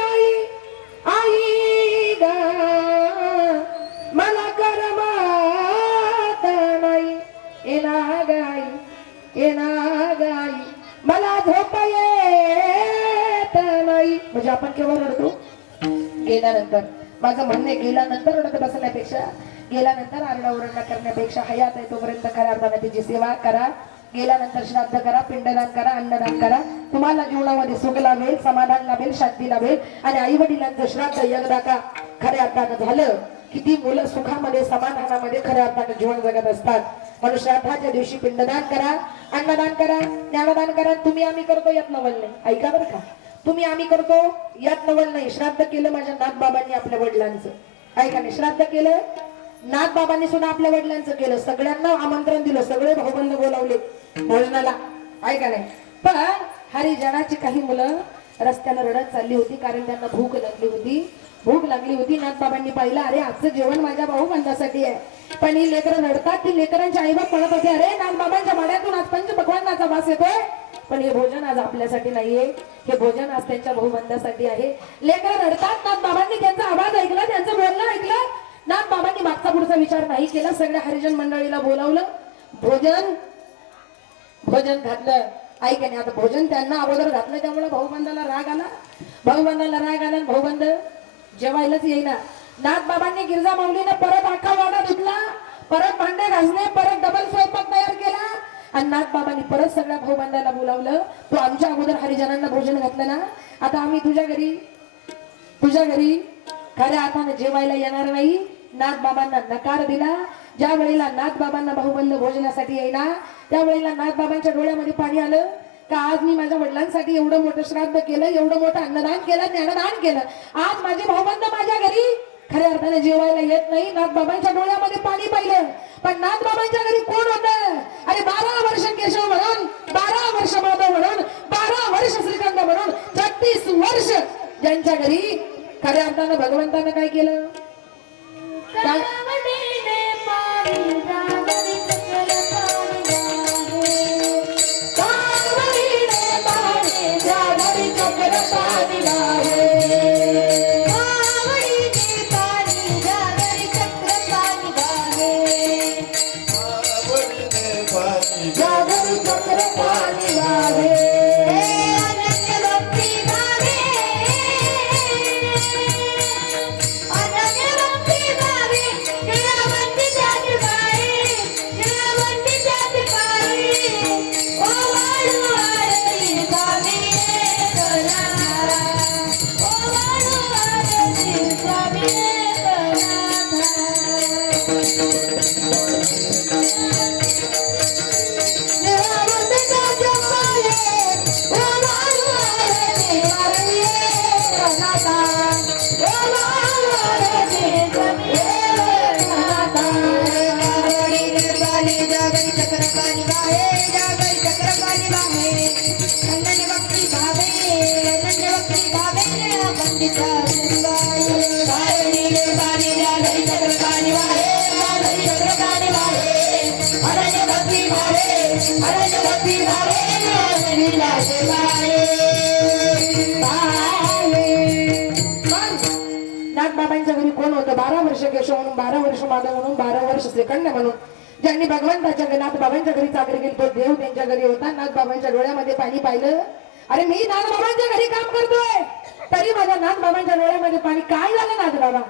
आई आई ग मला करमत नाही येना गाई मला झोप येत नाही म्हणजे आपण केव्हा रडतो गेल्यानंतर माझं म्हणणे गेल्यानंतर रडत बसण्यापेक्षा गेल्यानंतर आरडाओरडा करण्यापेक्षा हयात आहे तोपर्यंत खऱ्या अर्थाने तिची सेवा करा गेल्यानंतर श्राद्ध करा पिंडदान करा अन्नदान करा तुम्हाला जीवनामध्ये सुख लाभेल समाधान लाभेल शांती लाभेल आणि आई वडिलांचं श्राद्ध एकदा का खऱ्या अर्थानं झालं किती मुलं सुखामध्ये समाधानामध्ये खऱ्या अर्थानं जीवन जगत असतात म्हणून श्राद्धाच्या दिवशी पिंडदान करा अन्नदान करा ज्ञानदान करा तुम्ही आम्ही करतो यात नवल नाही ऐका बरं का तुम्ही आम्ही करतो यात नवल नाही श्राद्ध केलं माझ्या नाथबाबांनी आपल्या वडिलांचं ऐका नाही श्राद्ध केलं नाथबाबांनी सुद्धा आपल्या वडिलांचं केलं सगळ्यांना आमंत्रण दिलं सगळे भाऊबंद बोलावले भोजनाला ऐका नाही पण हरिजनाची काही मुलं रस्त्याला रडत चालली होती कारण त्यांना भूक लागली होती नाथबाबांनी पाहिलं अरे आजचं जेवण माझ्या भाऊबंदासाठी आहे पण ही लेकरं रडतात ती लेकरांच्या आईबाप म्हणत होते अरे नाथबाबांच्या माड्यातून आज पंच भगवानाचा वास येतोय पण हे भोजन आज आपल्यासाठी नाहीये हे भोजन आज त्यांच्या भाऊबंदासाठी आहे लेकरं रडतात नाथबाबांनी त्यांचा आवाज ऐकला त्यांचं बोलणं ऐकलं नाथबाबांनी मागचा पुढचा विचार नाही केला सगळ्या हरिजन मंडळीला बोलावलं भोजन घातलं ऐक नाही आता भोजन त्यांना अगोदर घातलं त्यामुळे भाऊबंदाला राग आला भाऊबंद जेवायलाच येईना नाथबाबांनी गिरजा माऊलीने परत अख्खा वाडा धुतला परत भांडे घासले परत डबल स्वयंपाक तयार केला आणि नाथबाबांनी परत सगळ्या भाऊबंदाला बोलावलं तू आमच्या अगोदर हरिजनांना भोजन घातलं ना आता आम्ही तुझ्या घरी खऱ्या अर्थाने जेवायला येणार नाही नाथबाबांना नकार दिला ज्या वेळेला नाथबाबांना भाऊबंद भोजनासाठी येईना त्यावेळेला नाथबाबांच्या डोळ्यामध्ये पाणी आलं का आज मी माझ्या वडिलांसाठी एवढं मोठं श्राद्ध केलं एवढं मोठं अन्नदान केलं ज्ञानदान केलं आज माझे भाऊबंद माझ्या घरी खऱ्या अर्थाने जेवायला येत नाही नाथबाबांच्या डोळ्यामध्ये पाणी पाहिलं पण नाथबाबांच्या घरी कोण होतं अरे 12 वर्ष केशव म्हणून 12 वर्ष माधव म्हणून 12 वर्ष श्रीकांत म्हणून 36 वर्ष ज्यांच्या घरी खऱ्या अर्थानं भगवंतानं काय केलं काय नाथबाबांच्या घरी कोण होतं 12 वर्ष केशव म्हणून 12 वर्ष माधव म्हणून 12 वर्ष श्रीखंड म्हणून ज्यांनी भगवंताच्या घरी नाथबाबांच्या घरी चाकरी केली तो देव त्यांच्या घरी होता नाथबाबांच्या डोळ्यामध्ये पाणी पाहिलं अरे मी नाथबाबांच्या घरी काम करतोय तरी माझ्या नाथबाबांच्या डोळ्यामध्ये पाणी काय झालं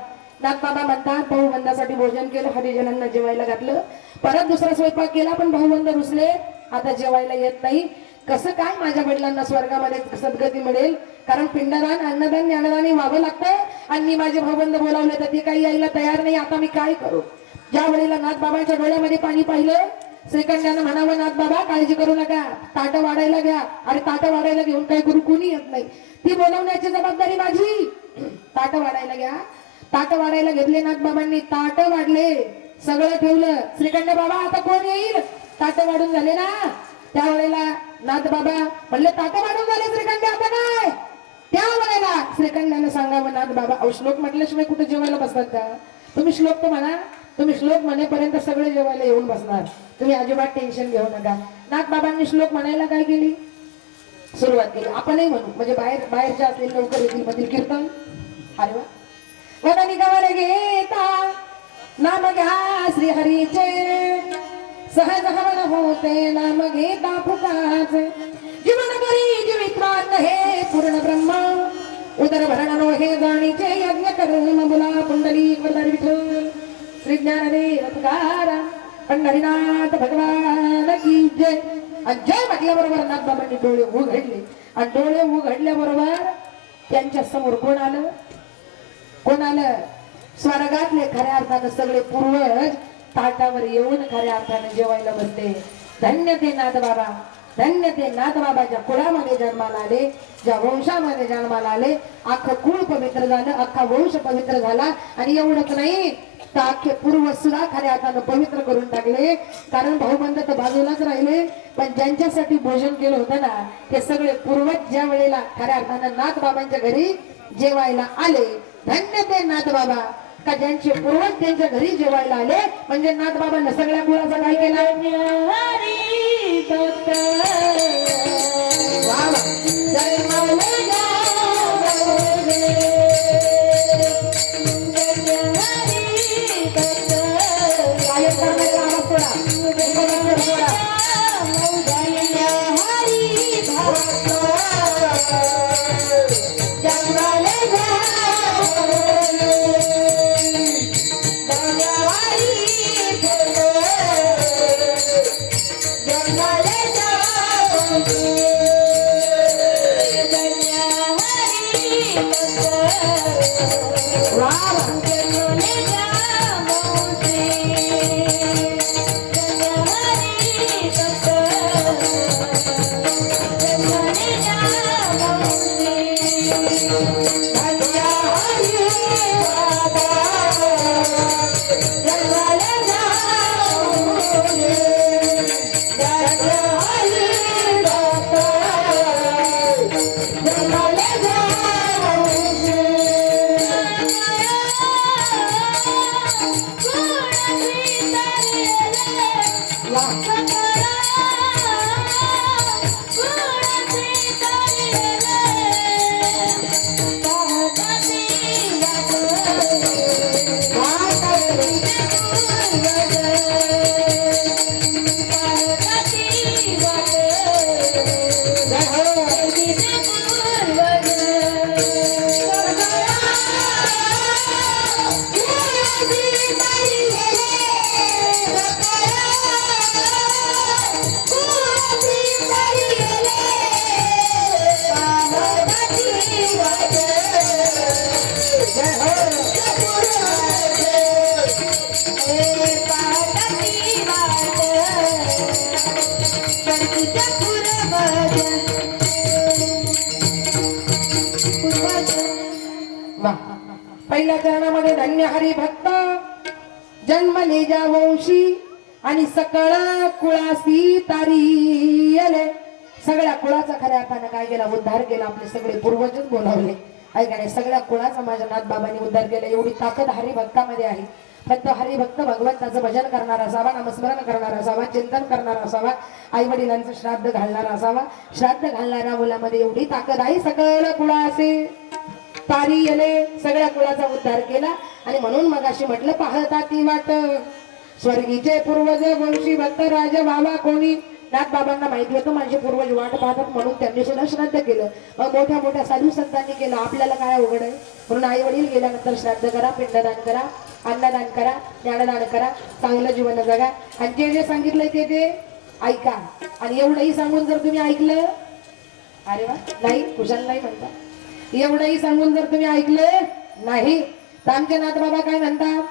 नाथबाबा म्हणतात भाऊबंदासाठी भोजन केलं हरिजनांना जेवायला घातलं परत दुसरा स्वयंपाक केला पण भाऊबंद रुसले आता जेवायला येत नाही कसं काय माझ्या वडिलांना स्वर्गामध्ये सद्गती मिळेल कारण पिंडदान अन्नदान ज्ञानदान व्हावं लागतं आणि मी माझे भाऊबंद बोलावले तर ते काही यायला तयार नाही आता मी काय करू ज्या वेळेला नाथबाबांच्या डोळ्यामध्ये पाणी पाहिलं श्रीखंडानं म्हणावं नाथ बाबा काळजी करू नका, ताट वाढायला घ्या. अरे ताट वाढायला घेऊन काही गुरु कोणी येत नाही, ती बोलवण्याची जबाबदारी माझी. ताट वाढायला घ्या. ताट वाढायला घेतले नाथ बाबांनी, ताट वाढले, सगळं ठेवलं. श्रीखंड बाबा आता कोण येईल, ताट वाढून झाले ना. त्यावेळेला नाथ बाबा म्हणले ताट वाढून झाले श्रीखंड, आता काय. त्यावेळेला श्रीखंडानं सांगावं नाथ बाबा, अहो श्लोक म्हटल्याशिवाय कुठे जेवायला बसतात का तुम्ही. श्लोक तर म्हणा, तुम्ही श्लोक म्हणेपर्यंत सगळे जेवायला येऊन बसणार, तुम्ही अजिबात टेन्शन घेऊ नका. नाथ बाबांनी श्लोक म्हणायला काय केली, सुरुवात केली. आपणही म्हणू, म्हणजे बाहेरच्या असलेले लवकर येतील मधील कीर्तन. अरे वा. वदनी गवर घेता नाम घ्या श्री हरीचे, सहज हवन होते नाम घेता फुकाचे. जीवन करी जीवित्वात हे पूर्ण ब्रह्म, उदर भरण हे जाणीचे यज्ञ कर्म बोला पुंडली वरदारी विठ्ठल श्री ज्ञानदेव तुकाराम पंढरीनाथ भगवान की जय. आणि जय म्हटल्याबरोबर नाथ बाबांनी डोळे उघडले, आणि डोळे उघडल्याबरोबर त्यांच्या समोर कोण आलं, कोण आलं, स्वर्गातले खऱ्या अर्थानं सगळे पूर्वज ताटावर येऊन खऱ्या अर्थानं जेवायला बसले. धन्य ते नाथ बाबा, धन्य ते नाथ बाबाच्या कुळामध्ये जन्माला आले, ज्या वंशामध्ये जन्माला आले. अख्खं कुळ पवित्र झालं, अख्खा वंश पवित्र झाला. आणि एवढंच नाही तर अख्खे पूर्व सुद्धा खऱ्या अर्थानं पवित्र करून टाकले. कारण भाऊबंद तर बाजूलाच राहिले, पण ज्यांच्यासाठी भोजन केलं होतं ना, ते सगळे पूर्वज ज्या वेळेला खऱ्या अर्थानं नाथ बाबांच्या घरी जेवायला आले. धन्य ते नाथ बाबा का ज्यांचे पूर्वज त्यांच्या घरी जेवायला आले. म्हणजे नाथ बाबांना सगळ्या कुळाचा काय केला, पहिल्या चरणामध्ये धन्य हरी भक्त जन्मले ज्या वंशी आणि सकळ कुळासी तारियले. सगळ्या कुळाचा खऱ्या अर्थानं काय केला, उद्धार केला. आपले सगळे पूर्वजच बोलावले ऐकाने, सगळ्या कुळाचा माझ्या नाथ बाबांनी उद्धार केला. एवढी ताकद हरिभक्तामध्ये आहे. फक्त हरिभक्त भगवंताचं भजन करणारा असावा, नामस्मरण करणारा असावा, चिंतन करणारा असावा, आई वडिलांचं श्राद्ध घालणारा असावा. श्राद्ध घालणाऱ्या मुलामध्ये एवढी ताकद आहे. सकळ कुळासी तारियले, सगळ्या कुळाचा उद्धार केला. आणि म्हणून मगाशी म्हटलं पाहता ती वाट स्वर्गीचे पूर्वज वंशी भक्त राज बाबा कोणी. नाथ बाबांना माहिती होतं माझे पूर्वज वाट पाहतात, म्हणून त्यांनी सुद्धा श्राद्ध केलं. मग मोठ्या मोठ्या साधू संतांनी केलं. आपल्याला काय अवघड आहे, म्हणून आई वडील गेल्यानंतर श्राद्ध करा, पिंडदान करा, अन्नदान करा, ज्ञानदान करा, चांगलं जीवन जगा. आणि जे जे सांगितलंय ते ऐका. आणि एवढंही सांगून जर तुम्ही ऐकलं, अरे वा, नाही कुशाल नाही म्हणता, एवढंही सांगून जर तुम्ही ऐकलं नाही तर आमचे नाथ बाबा काय म्हणतात,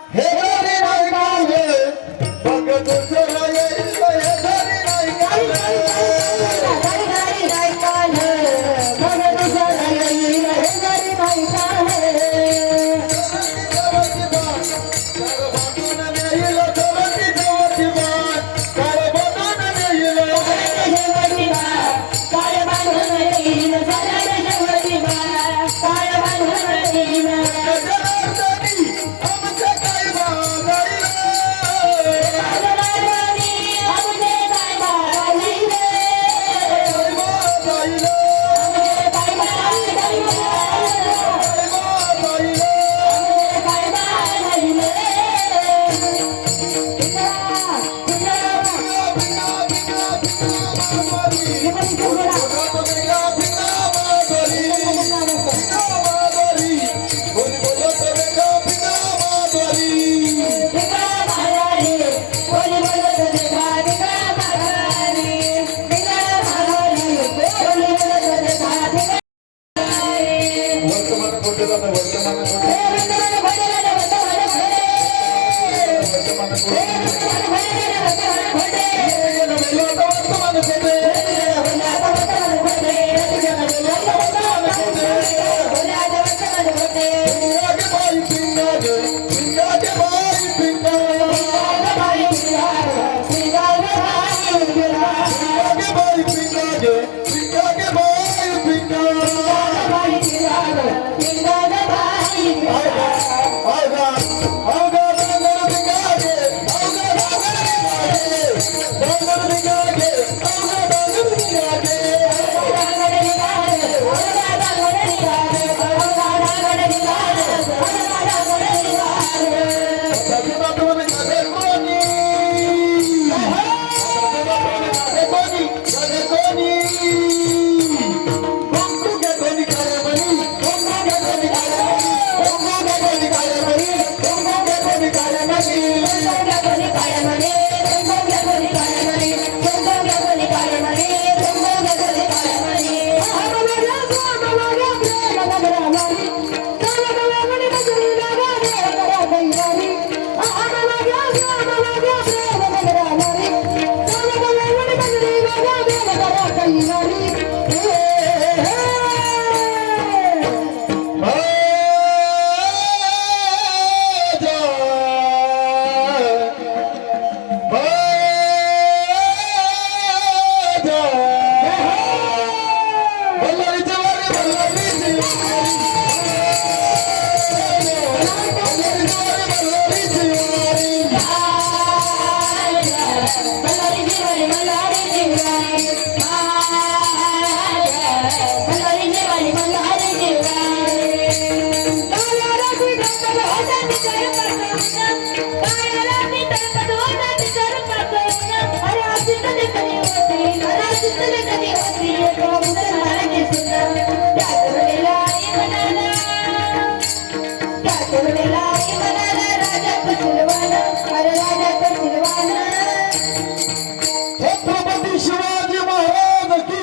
छत्रपती शिवाजी महाराज की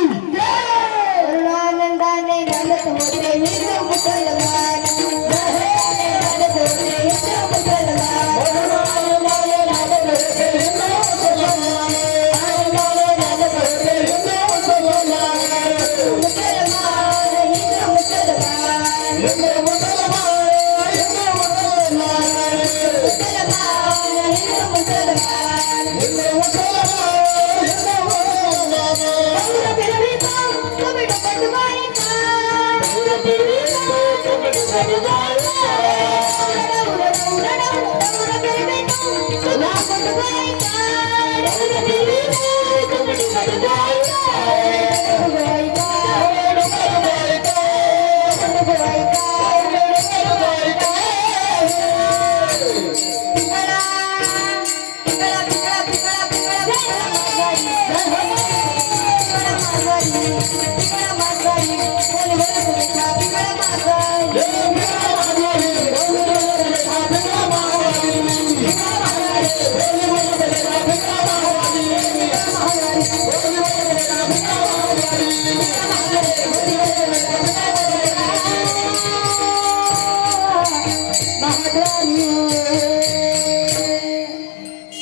आनंदाने नाचत होते हिंदू मुसलमान नाचत होते हिंदू मुसलमान मुसलमान हिंदू मुसलमान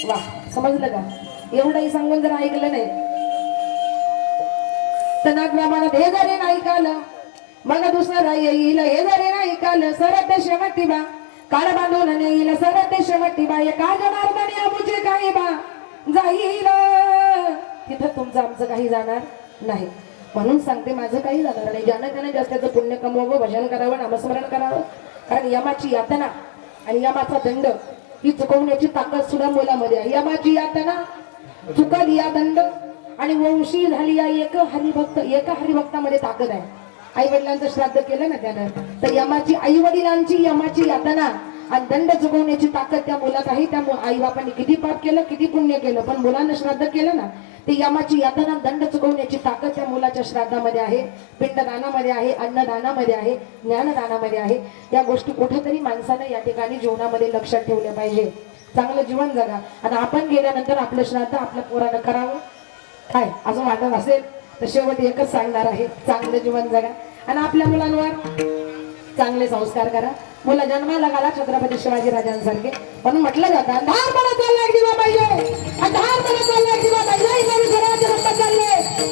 वा समजलं का? एवढंही सांगून जर ऐकलं नाही तर नागरामाला हे जरी नाही कालं मग दुसरा येईल हे जरी नाही कालं सरत शेवटी बा काळ बांधून नेईल सरत शेवटी बा एका जनार्दनी अमुचे काही बा जाईल तिथं तुमचं आमचं काही जाणार नाही. म्हणून सांगते माझं काही जाणार नाही. ज्यानं त्याने जास्तीचं पुण्य कमवावं, भजन करावं, नामस्मरण करावं. कारण यमाची यातना आणि यमाचा दंड ही चुकवण्याची ताकद सुद्धा मुलामध्ये आहे. यमाची यातना चुकल या दंड आणि वंशी झाली या एका हरिभक्तामध्ये ताकद आहे. आई वडिलांचं श्राद्ध केलं ना त्यानं तर यमाची आई वडिलांची यमाची यातना आणि दंड चुकवण्याची ताकद त्या मुलात आहे. त्या आई बापांनी किती पाप केलं किती पुण्य केलं पण मुलांना श्राद्ध केलं ना ते यमाची यातना दंड चुकवण्याची ताकद त्या मुलाच्या श्राद्धामध्ये आहे, पिंडदानामध्ये आहे, अन्नदानामध्ये आहे, ज्ञानदानामध्ये आहे. या गोष्टी कुठेतरी माणसानं या ठिकाणी जीवनामध्ये लक्षात ठेवल्या पाहिजे. चांगलं जीवन जगा आणि आपण गेल्यानंतर आपलं श्राद्ध आपल्या पोरानं करावं काय असं वाटत असेल तर शेवट एकच सांगणार आहे चांगलं जीवन जगा आणि आपल्या मुलांवर चांगले संस्कार करा. मुलं जन्माला घाला छत्रपती शिवाजी राजांसारखे. म्हणून म्हटलं जातं अंधारपणा चाललाय दिवा पाहिजे, अंधारपणा चाललाय दिवा पाहिजे. इकडे घराचे रस्ता चालले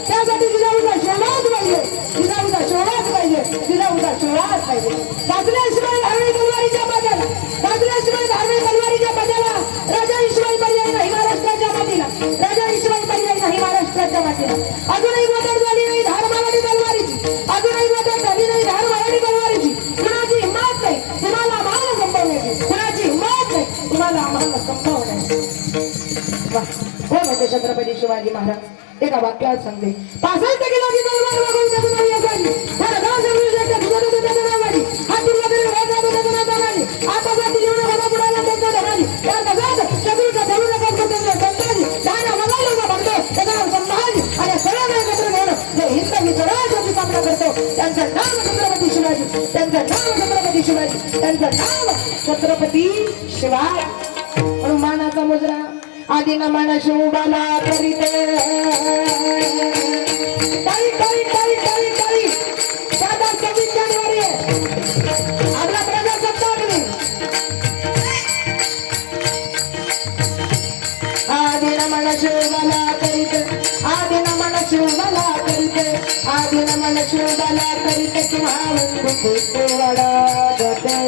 त्यासाठी जिजाऊचा शोधाच पाहिजे, जिजाऊचा शोधाच पाहिजे, जिजाऊचा शोधाच पाहिजे. साचल्याशिवाय धार्मिक तलवारीच्या बाजाला, साचल्याशिवाय धार्मिक तलवारीच्या बाजाला राजाशिवाय पर्याय नाही महाराष्ट्राच्या मातीला, राजाशिवाय पर्याय नाही महाराष्ट्राच्या मातीला. अजूनही मदत झाली नाही धार मावडी तलवारीची, अजूनही मदत झाली नाही धार मावडी तलवारीची. कुणाची हिंमत नाही तुम्हाला आम्हाला संपवण्याची, कुणाची हिंमत नाही तुम्हाला आम्हाला संपवण्याची. हो म्हणते छत्रपती शिवाजी महाराज एका वाक्यात सांगते. 65 किलोची तलवार वागवून त्याचं नाव यशाची, वरदान शत्रूच्या दुधाचं त्याचं नाव वाली, हातून वगैरे व्हायचा त्याचं नाव दानाली, आपासाठी एवढं घोडा बुडाला त्यांचं धनाली, त्या नगात शत्रूच्या धरू नका त्यांचं संतानी, दाना वगायला उभा म्हणतो त्याचं नाव संभाजी. आणि सगळं एकत्र घेऊन जे हिंदवी स्वराज्याची कामना करतो त्यांचं नाव छत्रपती शिवाजी, त्यांचं नाव छत्रपती शिवाजी, त्यांचं नाव छत्रपती शिवाजी. म्हणून मानाचा मुजरा आदिना मान शिवबाला करीते. टाळी टाळी टाळी टाळी टाळी. 26 जानेवारी आपला प्रजासत्ताक दिन. आदिना मान शिवबाला करीते, आदिना मान शिवबाला करीते, आदिना मान शिवबाला करीते. तुम्हा वंदू वाडा जाते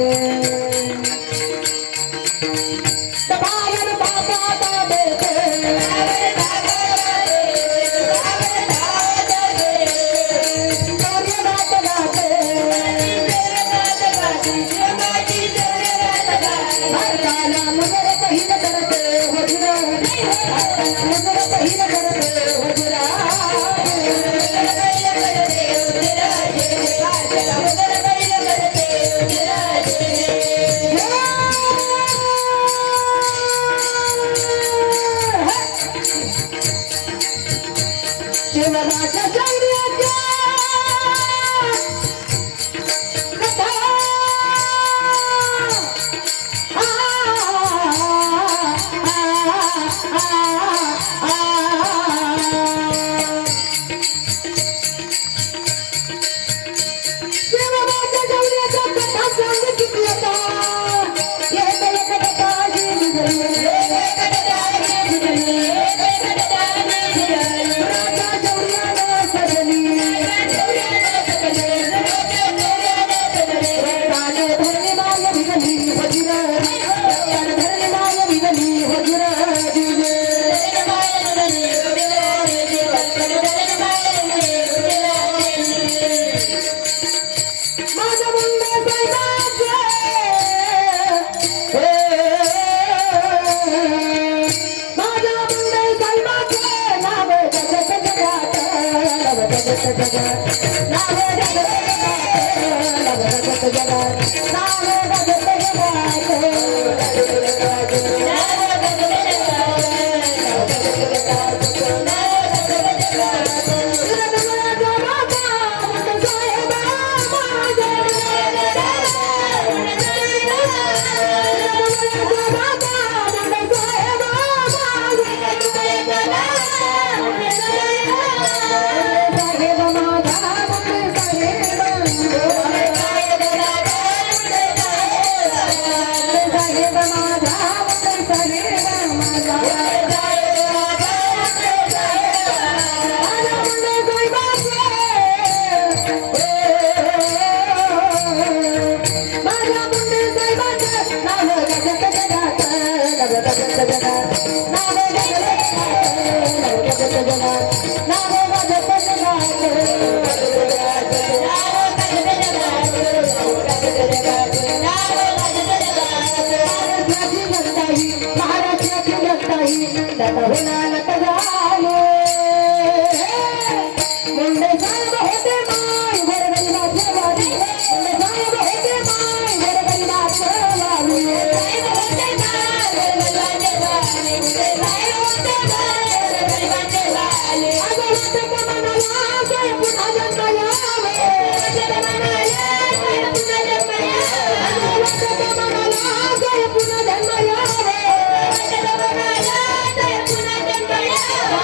पुन्हा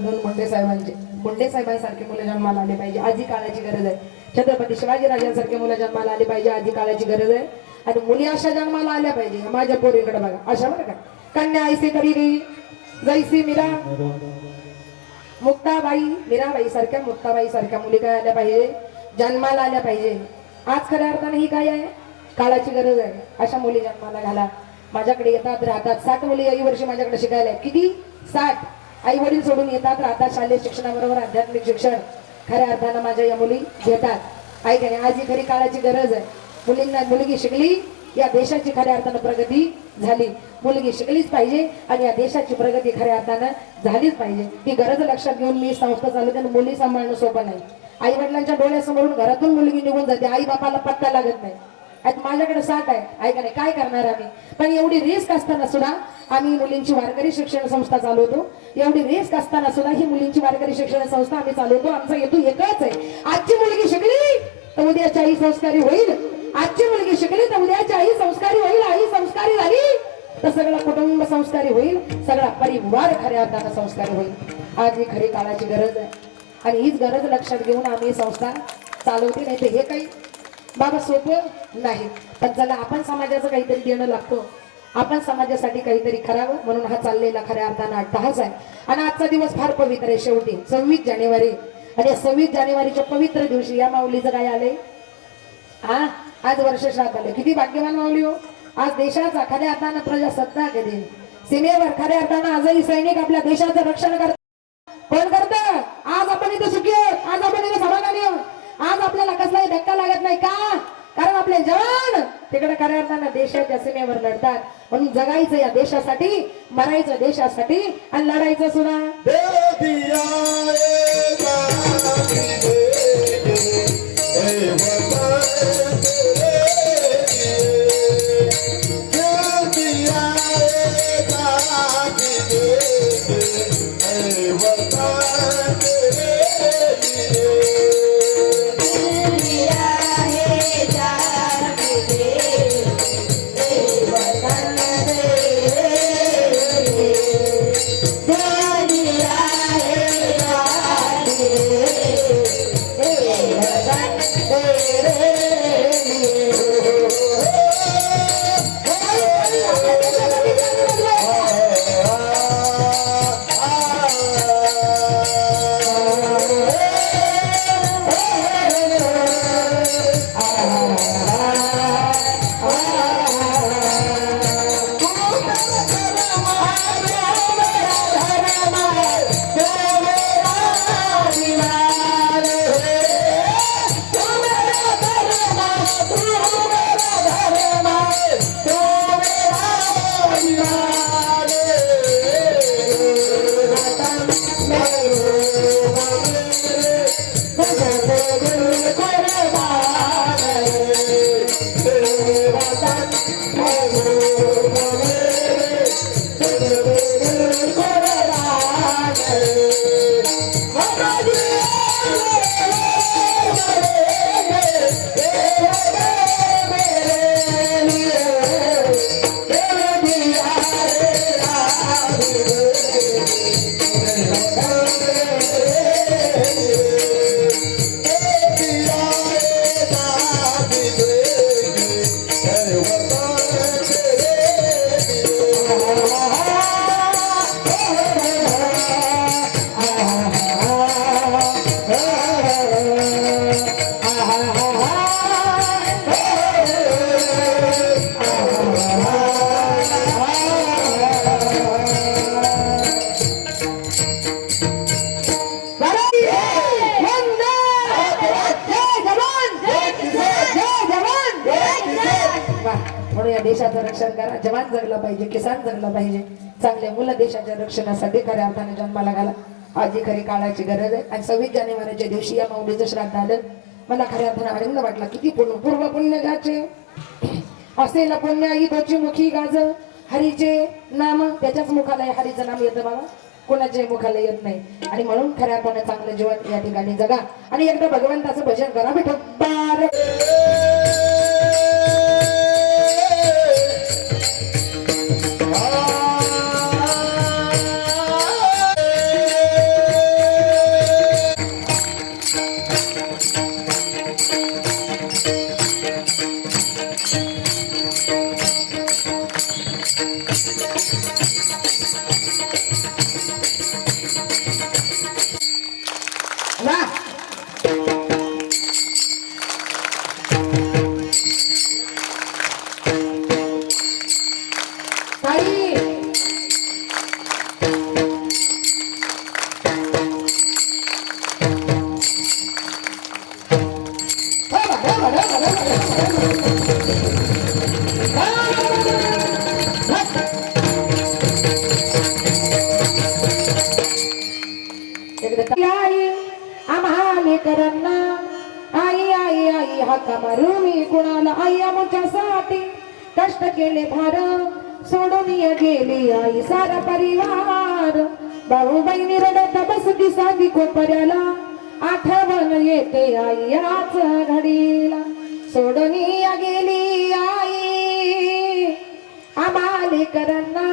दोन मुंडे साहेबांसारखे मुलं जन्माला आले पाहिजे, आजी काळाची गरज आहे. छत्रपती शिवाजी राजांसारखे मुलं जन्माला आले पाहिजे, आजी काळाची गरज आहे. आणि मुली अशा जन्माला आल्या पाहिजे. माझ्या पोरीकडे बघा, अशा बरं का, कन्या ऐसी करी गई जैसी मीरा मीराबाई सारख्या मुक्ताबाई सारख्या मुली काय आल्या पाहिजे, जन्माला आल्या पाहिजे. आज खऱ्या अर्थाने ही काय आहे, काळाची गरज आहे. अशा मुली जन्माला घाला. माझ्याकडे येतात राहतात 60 मुली याही वर्षी माझ्याकडे शिकायला. किती? 60. आई वडील सोडून येतात राहतात. शालेय शिक्षणाबरोबर आध्यात्मिक शिक्षण खऱ्या अर्थानं माझ्या या मुली घेतात. ऐका नाही, आज ही खरी काळाची गरज आहे. मुलींना मुलगी शिकली, या देशाची खऱ्या अर्थानं प्रगती झाली. मुलगी शिकलीच पाहिजे आणि या देशाची प्रगती खऱ्या अर्थानं झालीच पाहिजे. ही गरज लक्षात घेऊन मी संस्था चालवते. आणि मुली सांभाळणं सोपं नाही. आई वडिलांच्या डोळ्यासमोरून घरातून मुलगी निघून जाते, आई बापाला पत्ता लागत नाही. आता माझ्याकडे 60 आहे, ऐका नाही, काय करणार आम्ही. पण एवढी रिस्क असताना सुद्धा आम्ही मुलींची वारकरी शिक्षण संस्था चालवतो. एवढी रिस्क असताना सुद्धा ही मुलींची वारकरी शिक्षण संस्था आम्ही चालवतो. आमचा हेतू एकच आहे, आजची मुलगी शिकली तर उद्याची आई संस्कारी होईल. आजची मुलगी शिकली तर उद्याची आई संस्कारी होईल. आई संस्कारी झाली तर सगळं कुटुंब संस्कारी होईल, सगळा परिवार खऱ्या अर्थानं संस्कारी होईल. आज ही खरी काळाची गरज आहे आणि हीच गरज लक्षात घेऊन आम्ही संस्था चालवते. नाही तर हे काही बाबा सोपं नाही. पण चला, आपण समाजाचं काहीतरी देणं लागतो, आपण समाजासाठी काहीतरी करावं म्हणून हा चाललेला खऱ्या अर्थानं अट्टहास आहे. आणि आजचा दिवस फार पवित्र आहे. शेवटी 26 जानेवारी आणि या 26 जानेवारीच्या पवित्र दिवशी या माऊलीचं काय आलंय, आज वर्ष श्राद्ध आले. किती भाग्यवान माऊली हो. आज देशाचा खऱ्या अर्थानं प्रजासत्ताक दिन सीमेवर खऱ्या अर्थानं आजही सैनिक आपल्या देशाचं रक्षण करतात. कोण करतं? आज आपण इथे सुखी आहोत, आज आपण इथे समाधानी आहोत, आज आपल्याला कसलाही धक्का लागत नाही. का? कारण आपले जवान तिकडे खऱ्या अर्थानं देशाच्या सीमेवर लढतात. म्हणून जगायचं या देशासाठी, मरायचं देशासाठी आणि लढायचं सुद्धा. म्हणून या देशाचं रक्षण करा. जवान जगला पाहिजे, किसान जगला पाहिजे, चांगले मुलं देशाच्या रक्षणासाठी खऱ्या अर्थाने जन्माला घाला. आज ही खरी काळाची गरज आहे. आणि 26 जानेवारीच्या दिवशी या माऊलीचं श्राद्ध आलं. मला खऱ्या अर्थाने आनंद वाटला. किती पूर्व पुण्य गाचे असेल पुण्य ही तोची मुखी गाज हरीचे नाम, त्याच्याच मुखाला हरीचं नाम येतं बाबा, कोणाच्याही मुखाला येत नाही. आणि म्हणून खऱ्या अर्थाने चांगलं जीवन या ठिकाणी जगा आणि एकदा भगवंताचं भजन करा. विठोबा एकदा आई आम्हा लेकरांना आई आई आई हाका मारू मी कुणाला आई आमच्यासाठी कष्ट केले भार सोडून गेली आई सारा परिवार भाऊ बहिणी रडत बसती साधी कोपऱ्याला आठवण येते आई याच घडीला सोडून गेली आई आम्हा लेकरांना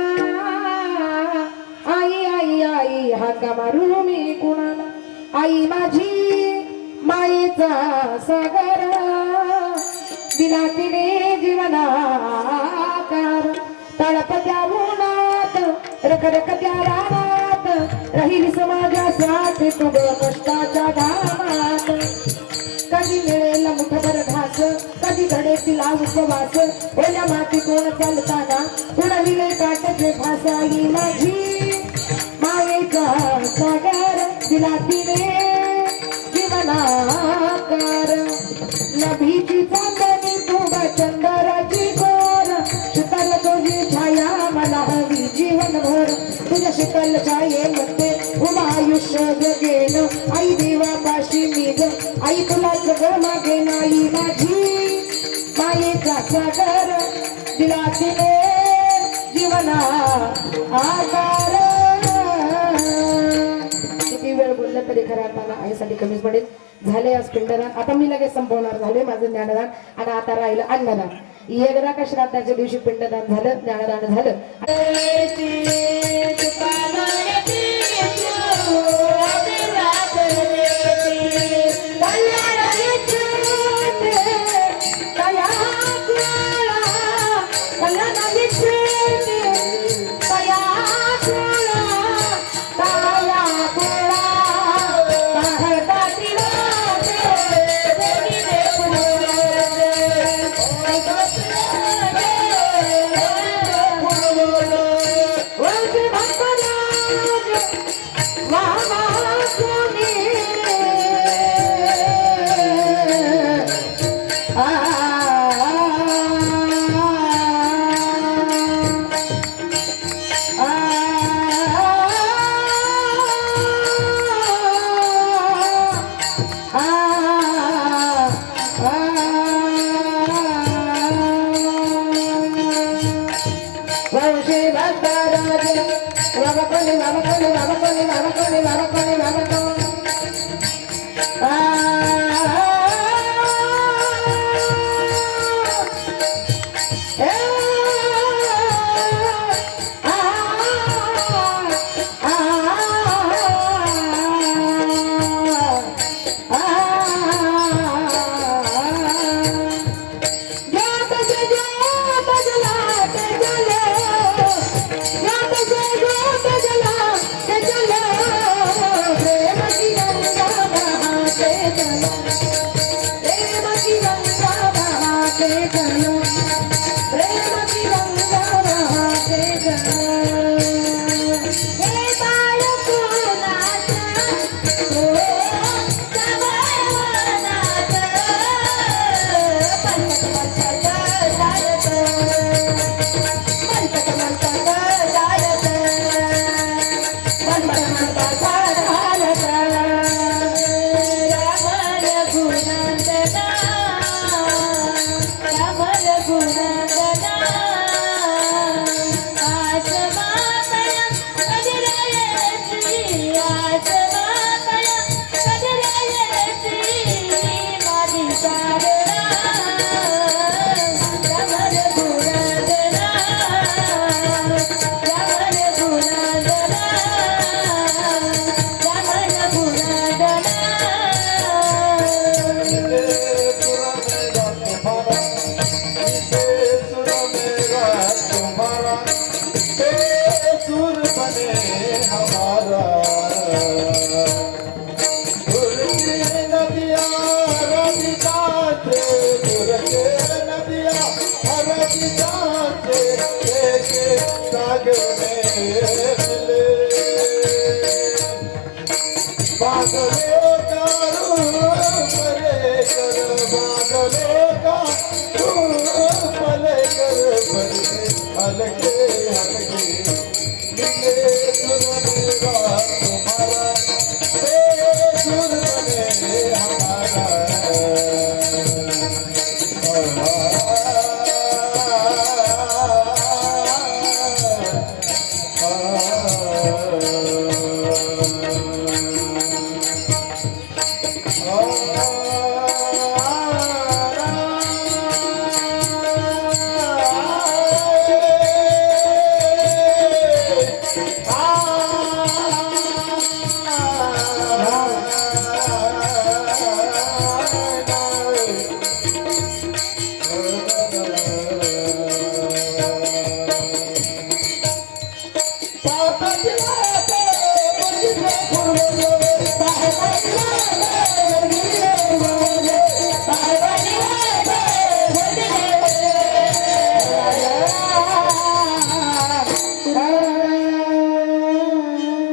आई आई आई हाका मारू मी कुणाला आई माझी मायेचा सागर दिला तिने जीवनाकार तळपत्या उन्हात रखरखत्या रानात राहिली समाजासाठी तुझं कष्टाच्या घामात कधी मिळेल मुठभर घास कधी घडे तिला उपवास ओल्या माती कोण चालताना उडविले काटाचे फास आई माझी मायेचा सागर दिला तिने जीवनाकार नभीची चांदणी तुझा चंदराची गोर शीतल तुझी छाया मला हवी जीवनभर तुझ्या शीतल छायेमध्ये उभा आयुष्य जगेन आई देवापाशी मीग आई तुला सगळं मागेन आई माझी मायेचा सागर दिला तिने जीवना आकार किती वेळ बोललं तरी खरं अर्थानं आईसाठी कमीच पडेल झाले आज पिंडदान आता मी लगेच संपवणार झाले माझं ज्ञानदान आणि आता राहिलं अन्नदान एकदा का श्राद्धाच्या दिवशी पिंडदान झालं ज्ञानदान झालं हलके हलके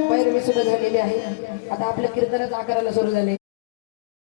भैरवी सुद्धा झालेली आहे. आता आपल्या कीर्तनाचा आकाराला सुरू झाले.